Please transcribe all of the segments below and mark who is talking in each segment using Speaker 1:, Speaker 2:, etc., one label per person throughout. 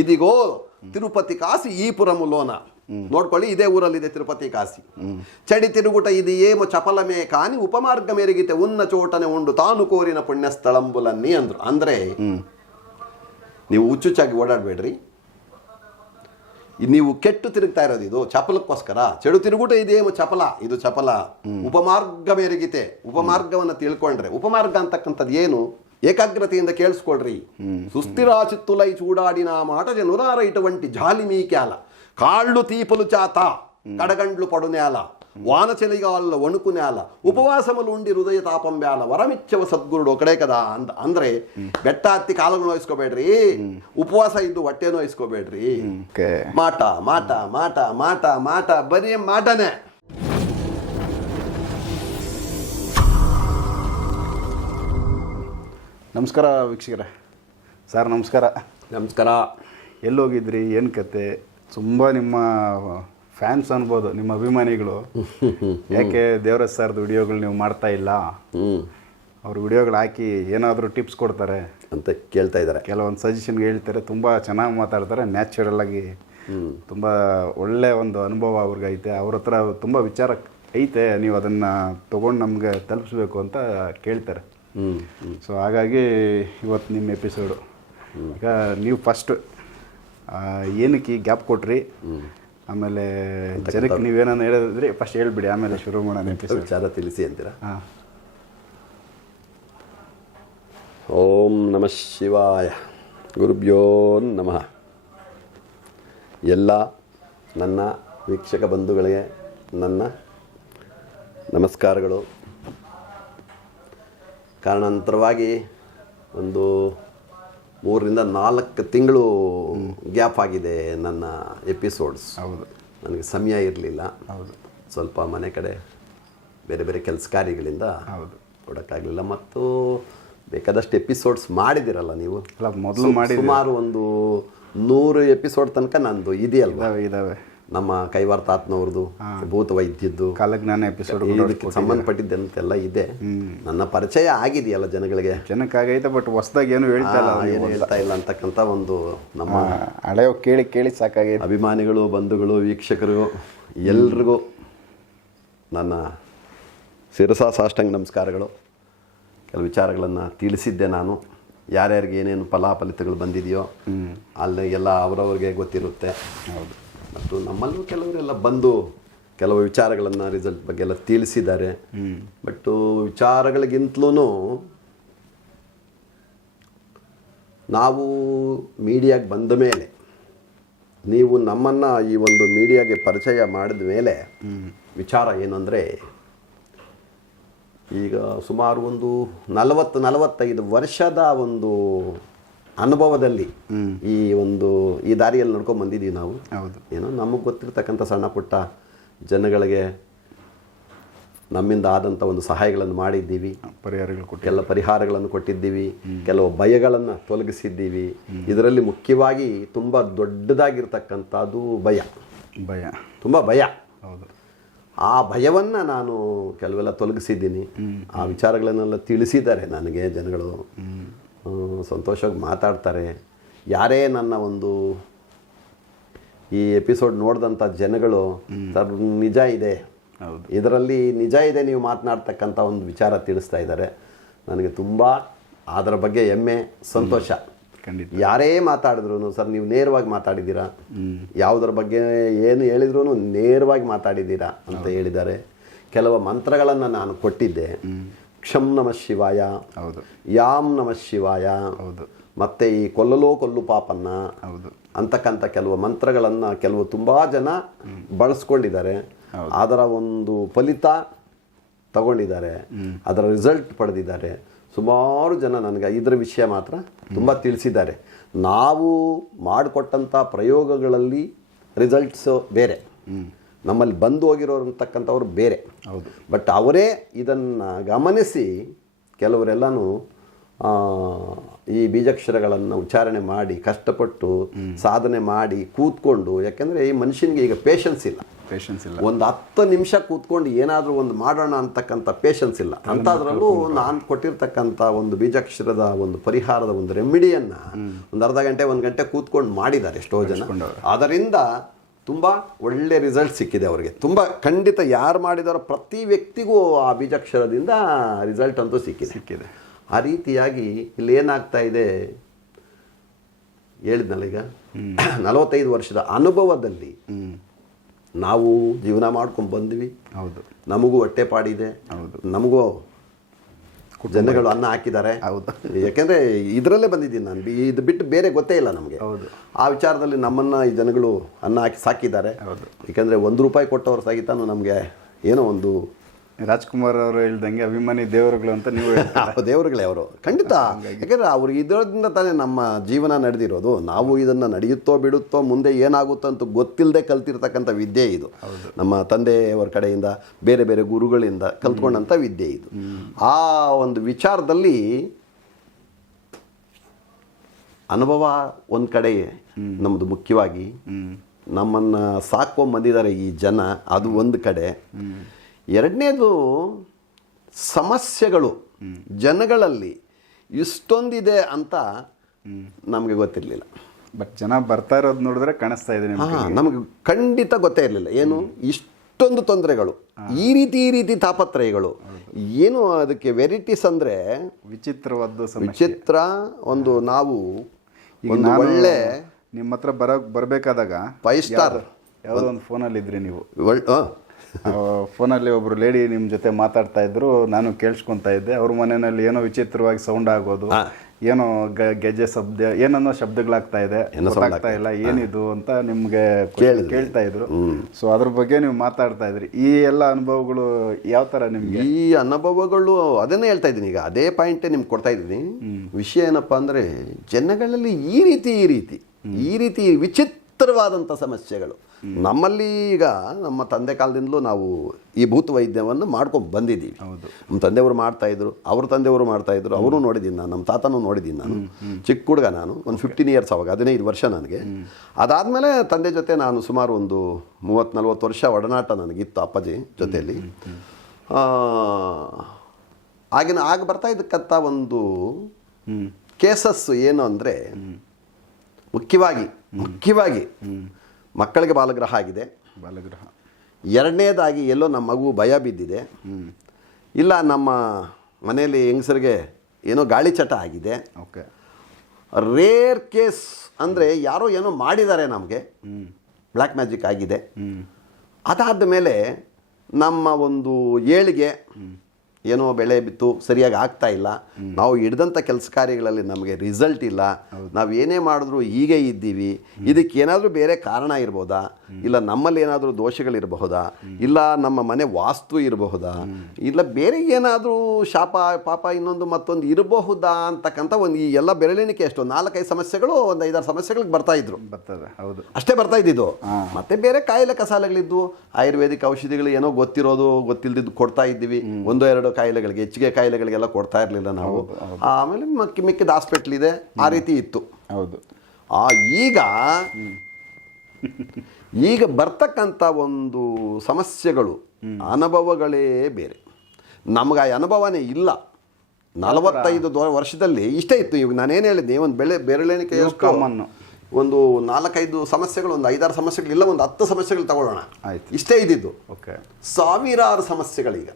Speaker 1: ಇದಿಗೋ ತಿರುಪತಿ ಕಾಸಿ ಈ ಪುರಮುಲೋನ. ನೋಡ್ಕೊಳ್ಳಿ ಇದೇ ಊರಲ್ಲಿದೆ ತಿರುಪತಿ ಕಾಸಿ. ಚಡಿ ತಿರುಗುಟ ಇದು ಏಮ ಚಪಲಮೇ ಕಾನಿ ಉಪಮಾರ್ಗ ಮೇರಿಗಿತೆ ಉನ್ನ ಚೋಟನೆ ಉಂಡು ತಾನು ಕೋರಿನ ಪುಣ್ಯ ಸ್ಥಳಂಬುಲನ್ನಿ ಅಂದ್ರು ಅಂದ್ರೆ ನೀವು ಹುಚ್ಚುಚ್ಚಾಗಿ ಓಡಾಡಬೇಡ್ರಿ. ನೀವು ಕೆಟ್ಟು ತಿರುಗ್ತಾ ಇರೋದು ಇದು ಚಪಲಕ್ಕೋಸ್ಕರ. ಚೆಡು ತಿರುಗುಟ ಇದೇಮ ಚಪಲ ಇದು ಚಪಲ. ಉಪಮಾರ್ಗ ಮೇರೆಗಿತೆ ಉಪಮಾರ್ಗವನ್ನು ತಿಳ್ಕೊಂಡ್ರೆ. ಉಪಮಾರ್ಗ ಅಂತಕ್ಕಂಥದ್ದು ಏನು? ಏಕಾಗ್ರತೆಯಿಂದ ಕೇಳಿಸ್ಕೊಳ್ರಿ ಸುಸ್ಥಿರಾಚಿತ್ತುಲೈ ಚೂಡಾಡಿನ ಮಾಟ ಜನುರಾರ ಇಟವಂಟಿ ಜಾಲಿ ಮೀಕ್ಯಾಲ కాళ్ళు తీపలు చాత కడగండ్లు పడునేల వాన చెలిగాళ్ళ వణుకునేల ఉపవాసములు ఉండి హృదయ తాపం వేల వరమిచ్చవ సద్గురుడు ఒకడే కదా అంద ಅಂದ್ರೆ ಬೆಟ್ಟ ಹತ್ತಿ ಕಾಲುಗಳು ನೋಯಿಸ್ಕೋಬೇಡ್ರಿ ಉಪವಾಸ ಇದ್ದು ಹೊಟ್ಟೆನೂ
Speaker 2: ಇಸ್ಕೋಬೇಡ್ರಿ
Speaker 1: ಮಾಟ ಮಾಟ ಮಾಟ ಮಾಟ ಮಾಟ ಬರೀ ಮಾಟನೇ
Speaker 2: ನಮಸ್ಕಾರ ವೀಕ್ಷಕರೇ. ಸರ್ ನಮಸ್ಕಾರ.
Speaker 1: ನಮಸ್ಕಾರ.
Speaker 2: ಎಲ್ಲೋಗಿದ್ರಿ? ಏನು ಕತೆ? ತುಂಬ ನಿಮ್ಮ ಫ್ಯಾನ್ಸ್ ಅನ್ಬೋದು ನಿಮ್ಮ ಅಭಿಮಾನಿಗಳು. ಯಾಕೆ ದೇವರಾಜ್ ಸರ್ದು ವಿಡಿಯೋಗಳು ನೀವು ಮಾಡ್ತಾ ಇಲ್ಲ? ಅವ್ರು ವಿಡಿಯೋಗಳು ಹಾಕಿ ಏನಾದರೂ ಟಿಪ್ಸ್ ಕೊಡ್ತಾರೆ.
Speaker 1: ಅಂತ ಕೇಳ್ತಾ ಇದ್ದಾರೆ.
Speaker 2: ಕೆಲವೊಂದು ಸಜೆಷನ್ಗೆ ಹೇಳ್ತಾರೆ ತುಂಬ ಚೆನ್ನಾಗಿ ಮಾತಾಡ್ತಾರೆ ನ್ಯಾಚುರಲ್ ಆಗಿ. ತುಂಬ ಒಳ್ಳೆ ಒಂದು ಅನುಭವ ಅವ್ರಿಗೆ ಐತೆ ಅವ್ರ ಹತ್ರ ತುಂಬ ವಿಚಾರ ಐತೆ ನೀವು ಅದನ್ನು ತೊಗೊಂಡು ನಮಗೆ ತಲುಪಿಸ್ಬೇಕು ಅಂತ ಕೇಳ್ತಾರೆ. ಸೊ ಹಾಗಾಗಿ ಇವತ್ತು ನಿಮ್ಮ ಎಪಿಸೋಡು ಈಗ ನೀವು ಫಸ್ಟ್ ಏನಕ್ಕೆ ಗ್ಯಾಪ್ ಕೊಟ್ರಿ? ಆಮೇಲೆ ಜನಕ್ಕೆ ನೀವೇನನ್ನ ಹೇಳಿದ್ರಿ ಫಸ್ಟ್ ಹೇಳ್ಬಿಡಿ ಆಮೇಲೆ ಶುರು ಮಾಡೋಣ ಎಪಿಸೋಡ್
Speaker 1: ವಿಚಾರ ತಿಳಿಸಿ ಅಂತೀರಾ?
Speaker 2: ಹಾಂ.
Speaker 1: ಓಂ ನಮಃ ಶಿವಾಯ. ಗುರುಭ್ಯೋ ನಮಃ. ಎಲ್ಲ ನನ್ನ ವೀಕ್ಷಕ ಬಂಧುಗಳಿಗೆ ನನ್ನ ನಮಸ್ಕಾರಗಳು. ಕಾರಣಾಂತರವಾಗಿ ಒಂದು ಮೂರರಿಂದ ನಾಲ್ಕು ತಿಂಗಳು ಗ್ಯಾಪ್ ಆಗಿದೆ ನನ್ನ ಎಪಿಸೋಡ್ಸ್.
Speaker 2: ಹೌದು.
Speaker 1: ನನಗೆ ಸಮಯ ಇರಲಿಲ್ಲ.
Speaker 2: ಹೌದು.
Speaker 1: ಸ್ವಲ್ಪ ಮನೆ ಕಡೆ ಬೇರೆ ಬೇರೆ ಕೆಲಸ ಕಾರ್ಯಗಳಿಂದ
Speaker 2: ಹೌದು.
Speaker 1: ಕೊಡೋಕ್ಕಾಗಲಿಲ್ಲ ಮತ್ತು ಬೇಕಾದಷ್ಟು ಎಪಿಸೋಡ್ಸ್ ಮಾಡಿದಿರಲ್ಲ ನೀವು?
Speaker 2: ಮೊದಲು ಮಾಡಿ
Speaker 1: ಸುಮಾರು ಒಂದು ನೂರು ಎಪಿಸೋಡ್ ತನಕ ನಂದು ಇದೆಯಲ್ವಾ?
Speaker 2: ಇದ್ದಾವೆ ಇದಾವೆ.
Speaker 1: ನಮ್ಮ ಕೈವಾರ ತಾತ್ನವ್ರದ್ದು ಭೂತ ವೈದ್ಯದ್ದು
Speaker 2: ಕಾಲಜ್ಞಾನ ಎಪಿಸೋಡ್
Speaker 1: ಇದಕ್ಕೆ ಸಂಬಂಧಪಟ್ಟಿದ್ದಂತೆಲ್ಲ ಇದೆ. ನನ್ನ ಪರಿಚಯ ಆಗಿದೆಯಲ್ಲ ಜನಗಳಿಗೆ.
Speaker 2: ಜನಕ್ಕಾಗೈತೆ ಬಟ್ ಹೊಸದಾಗಿ ಏನು ಹೇಳ್ತಾ ಇಲ್ಲ
Speaker 1: ಏನು ಹೇಳ್ತಾ ಇಲ್ಲ ಅಂತಕ್ಕಂಥ ಒಂದು ನಮ್ಮ
Speaker 2: ಹಳೆಯ ಕೇಳಿ ಕೇಳಿ ಸಾಕಾಗಿದೆ
Speaker 1: ಅಭಿಮಾನಿಗಳು ಬಂಧುಗಳು ವೀಕ್ಷಕರು ಎಲ್ರಿಗೂ ನನ್ನ ಶಿರಸಾ ಸಾಷ್ಟಾಂಗ ನಮಸ್ಕಾರಗಳು. ಕೆಲವು ವಿಚಾರಗಳನ್ನು ತಿಳಿಸಿದ್ದೆ ನಾನು. ಯಾರ್ಯಾರಿಗೆ ಏನೇನು ಫಲಾಫಲಿತಗಳು ಬಂದಿದೆಯೋ ಅಲ್ಲಿ ಎಲ್ಲ ಅವರವ್ರಿಗೆ ಗೊತ್ತಿರುತ್ತೆ.
Speaker 2: ಹೌದು.
Speaker 1: ಮತ್ತು ನಮ್ಮಲ್ಲೂ ಕೆಲವರೆಲ್ಲ ಬಂದು ಕೆಲವು ವಿಚಾರಗಳನ್ನು ರಿಸಲ್ಟ್ ಬಗ್ಗೆ ಎಲ್ಲ ತಿಳಿಸಿದ್ದಾರೆ. ಬಟ್ಟು ವಿಚಾರಗಳಿಗಿಂತಲೂ ನಾವು ಮೀಡಿಯಾಗೆ ಬಂದ ಮೇಲೆ ನೀವು ನಮ್ಮನ್ನು ಈ ಒಂದು ಮೀಡಿಯಾಗೆ ಪರಿಚಯ ಮಾಡಿದ ಮೇಲೆ ವಿಚಾರ ಏನಂದರೆ ಈಗ ಸುಮಾರು ಒಂದು ನಲವತ್ತು ನಲವತ್ತೈದು ವರ್ಷದ ಒಂದು ಅನುಭವದಲ್ಲಿ ಈ ಒಂದು ಈ ದಾರಿಯಲ್ಲಿ ನಡ್ಕೊಂಡು ಬಂದಿದ್ದೀವಿ ನಾವು.
Speaker 2: ಹೌದು.
Speaker 1: ಏನೋ ನಮಗೆ ಗೊತ್ತಿರತಕ್ಕಂಥ ಸಣ್ಣ ಪುಟ್ಟ ಜನಗಳಿಗೆ ನಮ್ಮಿಂದ ಆದಂಥ ಒಂದು ಸಹಾಯಗಳನ್ನು ಮಾಡಿದ್ದೀವಿ.
Speaker 2: ಪರಿಹಾರಗಳು ಕೊಟ್ಟು
Speaker 1: ಎಲ್ಲ ಪರಿಹಾರಗಳನ್ನು ಕೊಟ್ಟಿದ್ದೀವಿ. ಕೆಲವು ಭಯಗಳನ್ನು ತೊಲಗಿಸಿದ್ದೀವಿ. ಇದರಲ್ಲಿ ಮುಖ್ಯವಾಗಿ ತುಂಬ ದೊಡ್ಡದಾಗಿರ್ತಕ್ಕಂಥದ್ದು ಭಯ.
Speaker 2: ಭಯ.
Speaker 1: ತುಂಬ ಭಯ.
Speaker 2: ಹೌದು.
Speaker 1: ಆ ಭಯವನ್ನು ನಾನು ಕೆಲವೆಲ್ಲ ತೊಲಗಿಸಿದ್ದೀನಿ. ಆ ವಿಚಾರಗಳನ್ನೆಲ್ಲ ತಿಳಿಸಿದ್ದಾರೆ ನನಗೆ ಜನಗಳು. ಸಂತೋಷವಾಗಿ ಮಾತಾಡ್ತಾರೆ. ಯಾರೇ ನನ್ನ ಒಂದು ಈ ಎಪಿಸೋಡ್ ನೋಡಿದಂಥ ಜನಗಳು ಸರ್ ನಿಜ ಇದೆ. ಇದರಲ್ಲಿ ನಿಜ ಇದೆ ನೀವು ಮಾತನಾಡ್ತಕ್ಕಂಥ ಒಂದು ವಿಚಾರ ತಿಳಿಸ್ತಾ ಇದ್ದಾರೆ. ನನಗೆ ತುಂಬ ಅದರ ಬಗ್ಗೆ ಹೆಮ್ಮೆ ಸಂತೋಷ. ಯಾರೇ ಮಾತಾಡಿದ್ರು ಸರ್ ನೀವು ನೇರವಾಗಿ ಮಾತಾಡಿದ್ದೀರಾ? ಯಾವುದರ ಬಗ್ಗೆ ಏನು ಹೇಳಿದ್ರು ನೇರವಾಗಿ ಮಾತಾಡಿದ್ದೀರಾ ಅಂತ ಹೇಳಿದ್ದಾರೆ. ಕೆಲವು ಮಂತ್ರಗಳನ್ನು ನಾನು ಕೊಟ್ಟಿದ್ದೆ. ಕ್ಷಂ ನಮ ಶಿವಾಯ.
Speaker 2: ಹೌದು.
Speaker 1: ಯಾಮ್ ನಮ ಶಿವಾಯ.
Speaker 2: ಹೌದು.
Speaker 1: ಮತ್ತೆ ಈ ಕೊಲ್ಲಲೋ ಕೊಲ್ಲು ಪಾಪನ್ನ
Speaker 2: ಹೌದು.
Speaker 1: ಅಂತಕ್ಕಂಥ ಕೆಲವು ಮಂತ್ರಗಳನ್ನು ಕೆಲವು ತುಂಬ ಜನ ಬಳಸ್ಕೊಂಡಿದ್ದಾರೆ. ಅದರ ಒಂದು ಫಲಿತ ತಗೊಂಡಿದ್ದಾರೆ. ಅದರ ರಿಸಲ್ಟ್ ಪಡೆದಿದ್ದಾರೆ. ಸುಮಾರು ಜನ ನನಗೆ ಇದರ ವಿಷಯ ಮಾತ್ರ ತುಂಬ ತಿಳಿಸಿದ್ದಾರೆ. ನಾವು ಮಾಡಿಕೊಟ್ಟಂಥ ಪ್ರಯೋಗಗಳಲ್ಲಿ ರಿಸಲ್ಟ್ಸ್ ಬೇರೆ. ನಮ್ಮಲ್ಲಿ ಬಂದು ಹೋಗಿರೋರು ಅಂತಕ್ಕಂಥವ್ರು ಬೇರೆ.
Speaker 2: ಹೌದು.
Speaker 1: ಬಟ್ ಅವರೇ ಇದನ್ನು ಗಮನಿಸಿ ಕೆಲವರೆಲ್ಲನೂ ಈ ಬೀಜಾಕ್ಷರಗಳನ್ನು ಉಚ್ಚಾರಣೆ ಮಾಡಿ ಕಷ್ಟಪಟ್ಟು ಸಾಧನೆ ಮಾಡಿ ಕೂತ್ಕೊಂಡು ಯಾಕೆಂದರೆ ಈ ಮನುಷ್ಯನಿಗೆ ಈಗ ಪೇಷನ್ಸ್ ಇಲ್ಲ.
Speaker 2: ಪೇಷನ್ಸ್ ಇಲ್ಲ.
Speaker 1: ಒಂದು ಹತ್ತು ನಿಮಿಷ ಕೂತ್ಕೊಂಡು ಏನಾದರೂ ಒಂದು ಮಾಡೋಣ ಅಂತಕ್ಕಂಥ ಪೇಷನ್ಸ್ ಇಲ್ಲ. ಅಂಥದ್ರಲ್ಲೂ ನಾನು ಕೊಟ್ಟಿರ್ತಕ್ಕಂಥ ಒಂದು ಬೀಜಾಕ್ಷರದ ಒಂದು ಪರಿಹಾರದ ಒಂದು ರೆಮಿಡಿಯನ್ನು ಒಂದು ಅರ್ಧ ಗಂಟೆ ಒಂದು ಗಂಟೆ ಕೂತ್ಕೊಂಡು ಮಾಡಿದ್ದಾರೆ ಎಷ್ಟೋ ಜನ. ಅದರಿಂದ ತುಂಬ ಒಳ್ಳೆ ರಿಸಲ್ಟ್ ಸಿಕ್ಕಿದೆ ಅವರಿಗೆ. ತುಂಬ ಖಂಡಿತ ಯಾರು ಮಾಡಿದಾರೋ ಪ್ರತಿ ವ್ಯಕ್ತಿಗೂ ಆ ಬೀಜಾಕ್ಷರದಿಂದ ರಿಸಲ್ಟ್ ಅಂತೂ ಸಿಕ್ಕಿದೆ.
Speaker 2: ಸಿಕ್ಕಿದೆ.
Speaker 1: ಆ ರೀತಿಯಾಗಿ ಇಲ್ಲಿ ಏನಾಗ್ತಾ ಇದೆ? ಹೇಳಿದ್ನಲ್ಲ ಈಗ? ನಲವತ್ತೈದು ವರ್ಷದ ಅನುಭವದಲ್ಲಿ ನಾವು ಜೀವನ ಮಾಡ್ಕೊಂಡು ಬಂದ್ವಿ.
Speaker 2: ಹೌದು.
Speaker 1: ನಮಗೂ ಹೊಟ್ಟೆಪಾಡಿದೆ
Speaker 2: ಹೌದು.
Speaker 1: ನಮಗೂ ಜನಗಳು ಅನ್ನ ಹಾಕಿದ್ದಾರೆ
Speaker 2: ಹೌದು.
Speaker 1: ಯಾಕೆಂದ್ರೆ ಇದರಲ್ಲೇ ಬಂದಿದ್ದೀನಿ ನಾನು ಇದು ಬಿಟ್ಟು ಬೇರೆ ಗೊತ್ತೇ ಇಲ್ಲ ನಮಗೆ
Speaker 2: ಹೌದು.
Speaker 1: ಆ ವಿಚಾರದಲ್ಲಿ ನಮ್ಮನ್ನ ಈ ಜನಗಳು ಅನ್ನ ಹಾಕಿ ಸಾಕಿದ್ದಾರೆ
Speaker 2: ಹೌದು.
Speaker 1: ಯಾಕೆಂದ್ರೆ ಒಂದು ರೂಪಾಯಿ ಕೊಟ್ಟವರು ಸಹಿತ ನಮಗೆ ಏನೋ ಒಂದು
Speaker 2: ರಾಜ್ಕುಮಾರ್ ಅವರು ಹೇಳ್ದಂಗೆ ಅಭಿಮಾನಿ ದೇವರುಗಳು ಅಂತ ನೀವು
Speaker 1: ದೇವರುಗಳೇ ಅವರು. ಖಂಡಿತ. ಯಾಕಂದ್ರೆ ಅವ್ರು ಇದರಿಂದ ತಾನೇ ನಮ್ಮ ಜೀವನ ನಡೆದಿರೋದು. ನಾವು ಇದನ್ನ ನಡೆಯುತ್ತೋ ಬಿಡುತ್ತೋ ಮುಂದೆ ಏನಾಗುತ್ತೋ ಅಂತ ಗೊತ್ತಿಲ್ಲದೆ ಕಲ್ತಿರ್ತಕ್ಕಂಥ ವಿದ್ಯೆ ಇದು. ನಮ್ಮ ತಂದೆಯವರ ಕಡೆಯಿಂದ ಬೇರೆ ಬೇರೆ ಗುರುಗಳಿಂದ ಕಲ್ತ್ಕೊಂಡಂಥ ವಿದ್ಯೆ ಇದು. ಆ ಒಂದು ವಿಚಾರದಲ್ಲಿ ಅನುಭವ ಒಂದು ಕಡೆ ನಮ್ಮದು ಮುಖ್ಯವಾಗಿ. ನಮ್ಮನ್ನು ಬಂದಿದ್ದಾರೆ ಈ ಜನ. ಅದು ಒಂದು ಕಡೆ. ಎರಡನೇದು ಸಮಸ್ಯೆಗಳು ಜನಗಳಲ್ಲಿ ಇಷ್ಟೊಂದಿದೆ ಅಂತ ನಮಗೆ ಗೊತ್ತಿರಲಿಲ್ಲ.
Speaker 2: ಬಟ್ ಜನ ಬರ್ತಾ ಇರೋದು ನೋಡಿದ್ರೆ ಕಾಣಿಸ್ತಾ ಇದೆ ನಿಮ್ಗೆ.
Speaker 1: ಖಂಡಿತ ಗೊತ್ತೇ ಇರಲಿಲ್ಲ. ಏನು? ಇಷ್ಟೊಂದು ತೊಂದರೆಗಳು. ಈ ರೀತಿ ಈ ರೀತಿ ತಾಪತ್ರಯಗಳು. ಏನು ಅದಕ್ಕೆ ವೆರೈಟೀಸ್ ಅಂದರೆ
Speaker 2: ವಿಚಿತ್ರವಾದ
Speaker 1: ವಿಚಿತ್ರ ಒಂದು ನಾವು ಒಂದು ಒಳ್ಳೆ
Speaker 2: ನಿಮ್ಮ ಹತ್ರ ಬರ ಬರಬೇಕಾದಾಗ
Speaker 1: ಫೈವ್ ಸ್ಟಾರ್
Speaker 2: ಯಾವುದೋ ಒಂದು ಫೋನಲ್ಲಿ ಇದ್ರಿ ನೀವು. ಫೋನಲ್ಲಿ ಒಬ್ರು ಲೇಡಿ ನಿಮ್ಮ ಜೊತೆ ಮಾತಾಡ್ತಾ ಇದ್ರು ನಾನು ಕೇಳಿಸ್ಕೊಂತಾ ಇದ್ದೆ. ಅವ್ರ ಮನೆಯಲ್ಲಿ ಏನೋ ವಿಚಿತ್ರವಾಗಿ ಸೌಂಡ್ ಆಗೋದು ಏನೋ ಗೆಜ್ಜೆ ಶಬ್ದ ಏನನ್ನೋ ಶಬ್ದಗಳಾಗ್ತಾ ಇದೆ. ಗೊತ್ತಾಗ್ತಾ ಇಲ್ಲ ಏನಿದು ಅಂತ ನಿಮ್ಗೆ. ಕೇಳ್ತಾ ಇದ್ರು. ಸೊ ಅದ್ರ ಬಗ್ಗೆ ನೀವು ಮಾತಾಡ್ತಾ ಇದ್ರಿ. ಈ ಎಲ್ಲ ಅನುಭವಗಳು ಯಾವ ತರ ನಿಮ್ಗೆ?
Speaker 1: ಈ ಅನುಭವಗಳು ಅದನ್ನೇ ಹೇಳ್ತಾ ಇದ್ದೀನಿ. ಈಗ ಅದೇ ಪಾಯಿಂಟೇ ನಿಮ್ಗೆ ಕೊಡ್ತಾ ಇದ್ದೀನಿ. ವಿಷಯ ಏನಪ್ಪ ಅಂದ್ರೆ ಜನಗಳಲ್ಲಿ ಈ ರೀತಿ ಈ ರೀತಿ ಈ ರೀತಿ ವಿಚಿತ್ರವಾದಂಥ ಸಮಸ್ಯೆಗಳು. ನಮ್ಮಲ್ಲಿ ಈಗ ನಮ್ಮ ತಂದೆ ಕಾಲದಿಂದಲೂ ನಾವು ಈ ಭೂತ ವೈದ್ಯವನ್ನು ಮಾಡ್ಕೊಂಡು ಬಂದಿದ್ದೀವಿ. ನಮ್ಮ ತಂದೆಯವರು ಮಾಡ್ತಾ ಇದ್ರು ಅವ್ರ ತಂದೆಯವರು ಮಾಡ್ತಾ ಇದ್ರು ಅವರು ನೋಡಿದ್ದೀನಿ ನಾನು ನಮ್ಮ ತಾತನೂ ನೋಡಿದ್ದೀನಿ ನಾನು. ಚಿಕ್ಕ ಹುಡುಗ ನಾನು ಒಂದು ಫಿಫ್ಟೀನ್ ಇಯರ್ಸ್ ಅವಾಗ ಹದಿನೈದು ವರ್ಷ ನನಗೆ. ಅದಾದಮೇಲೆ ತಂದೆ ಜೊತೆ ನಾನು ಸುಮಾರು ಒಂದು ಮೂವತ್ತು ನಲ್ವತ್ತು ವರ್ಷ ಒಡನಾಟ ನನಗಿತ್ತು ಅಪ್ಪಾಜಿ ಜೊತೆಯಲ್ಲಿ. ಆಗಿನ ಆಗ ಬರ್ತಾ ಇದ್ದಕ್ಕಂಥ ಒಂದು
Speaker 2: ಕೇಸಸ್ಸು
Speaker 1: ಕೇಸಸ್ ಏನು ಅಂದರೆ ಮುಖ್ಯವಾಗಿ ಮುಖ್ಯವಾಗಿ ಮಕ್ಕಳಿಗೆ ಬಾಲಗ್ರಹ ಆಗಿದೆ.
Speaker 2: ಬಾಲಗ್ರಹ.
Speaker 1: ಎರಡನೇದಾಗಿ ಎಲ್ಲೋ ನಮ್ಮ ಮಗು ಭಯ ಬಿದ್ದಿದೆ. ಇಲ್ಲ ನಮ್ಮ ಮನೆಯಲ್ಲಿ ಹೆಂಗಸರಿಗೆ ಏನೋ ಗಾಳಿ ಚಟ ಆಗಿದೆ.
Speaker 2: ಓಕೆ.
Speaker 1: ರೇರ್ ಕೇಸ್ ಅಂದರೆ ಯಾರೋ ಏನೋ ಮಾಡಿದ್ದಾರೆ ನಮಗೆ. ಬ್ಲ್ಯಾಕ್ ಮ್ಯಾಜಿಕ್ ಆಗಿದೆ. ಅದಾದ ಮೇಲೆ ನಮ್ಮ ಒಂದು ಏಳಿಗೆ ಏನೋ ಬೆಳೆ ಬಿತ್ತು ಸರಿಯಾಗಿ ಆಗ್ತಾ ಇಲ್ಲ. ನಾವು ಹಿಡ್ದಂಥ ಕೆಲಸ ಕಾರ್ಯಗಳಲ್ಲಿ ನಮಗೆ ರಿಸಲ್ಟ್ ಇಲ್ಲ. ನಾವು ಏನೇ ಮಾಡಿದ್ರು ಹೀಗೆ ಇದ್ದೀವಿ. ಇದಕ್ಕೆ ಏನಾದರೂ ಬೇರೆ ಕಾರಣ ಇರ್ಬೋದಾ? ಇಲ್ಲ ನಮ್ಮಲ್ಲಿ ಏನಾದರೂ ದೋಷಗಳಿರಬಹುದಾ ಇಲ್ಲ ನಮ್ಮ ಮನೆ ವಾಸ್ತು ಇರಬಹುದಾ? ಇಲ್ಲ ಬೇರೆ ಏನಾದರೂ ಶಾಪ ಪಾಪ ಇನ್ನೊಂದು ಮತ್ತೊಂದು ಇರಬಹುದಾ ಅಂತಕ್ಕಂಥ ಒಂದು ಈ ಎಲ್ಲ ಬೆರಳೆಣಿಕೆ ಎಷ್ಟು ನಾಲ್ಕೈದು ಸಮಸ್ಯೆಗಳು ಒಂದು ಐದಾರು ಸಮಸ್ಯೆಗಳಿಗೆ ಬರ್ತಾ ಇದ್ರು.
Speaker 2: ಬರ್ತದೆ ಹೌದು.
Speaker 1: ಅಷ್ಟೇ ಬರ್ತಾ ಇದ್ದಿದ್ದು. ಮತ್ತೆ ಬೇರೆ ಕಾಯಿಲೆ ಕಸಾಲೆಗಳಿದ್ದು ಆಯುರ್ವೇದಿಕ್ ಔಷಧಿಗಳು ಏನೋ ಗೊತ್ತಿರೋದು ಗೊತ್ತಿಲ್ಲದಿದ್ದು ಕೊಡ್ತಾ ಇದ್ದೀವಿ. ಒಂದು ಎರಡು ಕಾಯಿಲೆಗಳಿಗೆ ಹೆಚ್ಚಿಗೆ ಕಾಯಿಲೆಗಳಿಗೆಲ್ಲ ಕೊಡ್ತಾ ಇರಲಿಲ್ಲ ನಾವು. ಆಮೇಲೆ ಮಿಕ್ಕಿ ಮಿಕ್ಕಿದ ಹಾಸ್ಪಿಟ್ಲ್ ಇದೆ ಆ ರೀತಿ ಇತ್ತು.
Speaker 2: ಹೌದು.
Speaker 1: ಆ ಈಗ ಈಗ ಬರ್ತಕ್ಕಂಥ ಒಂದು ಸಮಸ್ಯೆಗಳು ಅನುಭವಗಳೇ ಬೇರೆ. ನಮ್ಗೆ ಆ ಅನುಭವನೇ ಇಲ್ಲ. ನಲವತ್ತೈದು ವರ್ಷದಲ್ಲಿ ಇಷ್ಟೇ ಇತ್ತು. ಇವಾಗ ನಾನೇನು ಹೇಳಿದ್ದೆ ಒಂದು ಬೆಳೆ ಬೆರಳೆಣಿಕೆ. ಒಂದು ನಾಲ್ಕೈದು ಸಮಸ್ಯೆಗಳು ಒಂದು ಐದಾರು ಸಮಸ್ಯೆಗಳು ಇಲ್ಲ ಒಂದು ಹತ್ತು ಸಮಸ್ಯೆಗಳು ತಗೊಳ್ಳೋಣ.
Speaker 2: ಆಯ್ತು.
Speaker 1: ಇಷ್ಟೇ ಇದ್ದಿದ್ದು.
Speaker 2: ಓಕೆ.
Speaker 1: ಸಾವಿರಾರು ಸಮಸ್ಯೆಗಳೀಗ.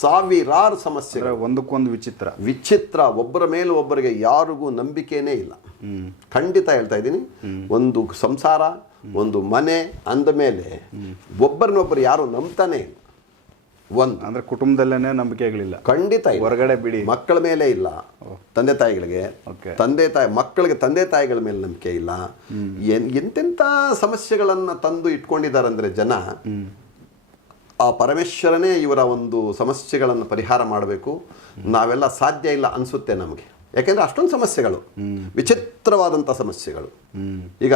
Speaker 1: ಸಾವಿರಾರು ಸಮಸ್ಯೆಗಳು.
Speaker 2: ಒಂದಕ್ಕೊಂದು ವಿಚಿತ್ರ.
Speaker 1: ವಿಚಿತ್ರ. ಒಬ್ಬರ ಮೇಲೆ ಒಬ್ಬರಿಗೆ ಯಾರಿಗೂ ನಂಬಿಕೆನೇ ಇಲ್ಲ. ಖಂಡಿತ ಹೇಳ್ತಾ ಇದ್ದೀನಿ. ಒಂದು ಸಂಸಾರ ಒಂದು ಮನೆ ಅಂದ ಮೇಲೆ ಒಬ್ಬರನ್ನೊಬ್ಬರು ಯಾರು ನಂಬ್ತಾನೆ ಇಲ್ಲ. ಒಂದು.
Speaker 2: ಅಂದ್ರೆ ಕುಟುಂಬದಲ್ಲೇ ನಂಬಿಕೆಗಳಿಲ್ಲ.
Speaker 1: ಖಂಡಿತ ಇಲ್ಲ.
Speaker 2: ಹೊರಗಡೆ ಬಿಡಿ.
Speaker 1: ಮಕ್ಕಳ ಮೇಲೆ ಇಲ್ಲ. ತಂದೆ ತಾಯಿಗಳಿಗೆ. ತಂದೆ ತಾಯಿ ಮಕ್ಕಳಿಗೆ ತಂದೆ ತಾಯಿಗಳ ಮೇಲೆ ನಂಬಿಕೆ ಇಲ್ಲ. ಎನ್ ಎಂತೆಂಥ ಸಮಸ್ಯೆಗಳನ್ನು ತಂದು ಇಟ್ಕೊಂಡಿದ್ದಾರೆ ಅಂದರೆ ಜನ ಆ ಪರಮೇಶ್ವರನೇ ಇವರ ಒಂದು ಸಮಸ್ಯೆಗಳನ್ನು ಪರಿಹಾರ ಮಾಡಬೇಕು. ನಾವೆಲ್ಲ ಸಾಧ್ಯ ಇಲ್ಲ ಅನಿಸುತ್ತೆ ನಮಗೆ. ಯಾಕೆಂದ್ರೆ ಅಷ್ಟೊಂದು ಸಮಸ್ಯೆಗಳು. ವಿಚಿತ್ರವಾದಂಥ ಸಮಸ್ಯೆಗಳು. ಈಗ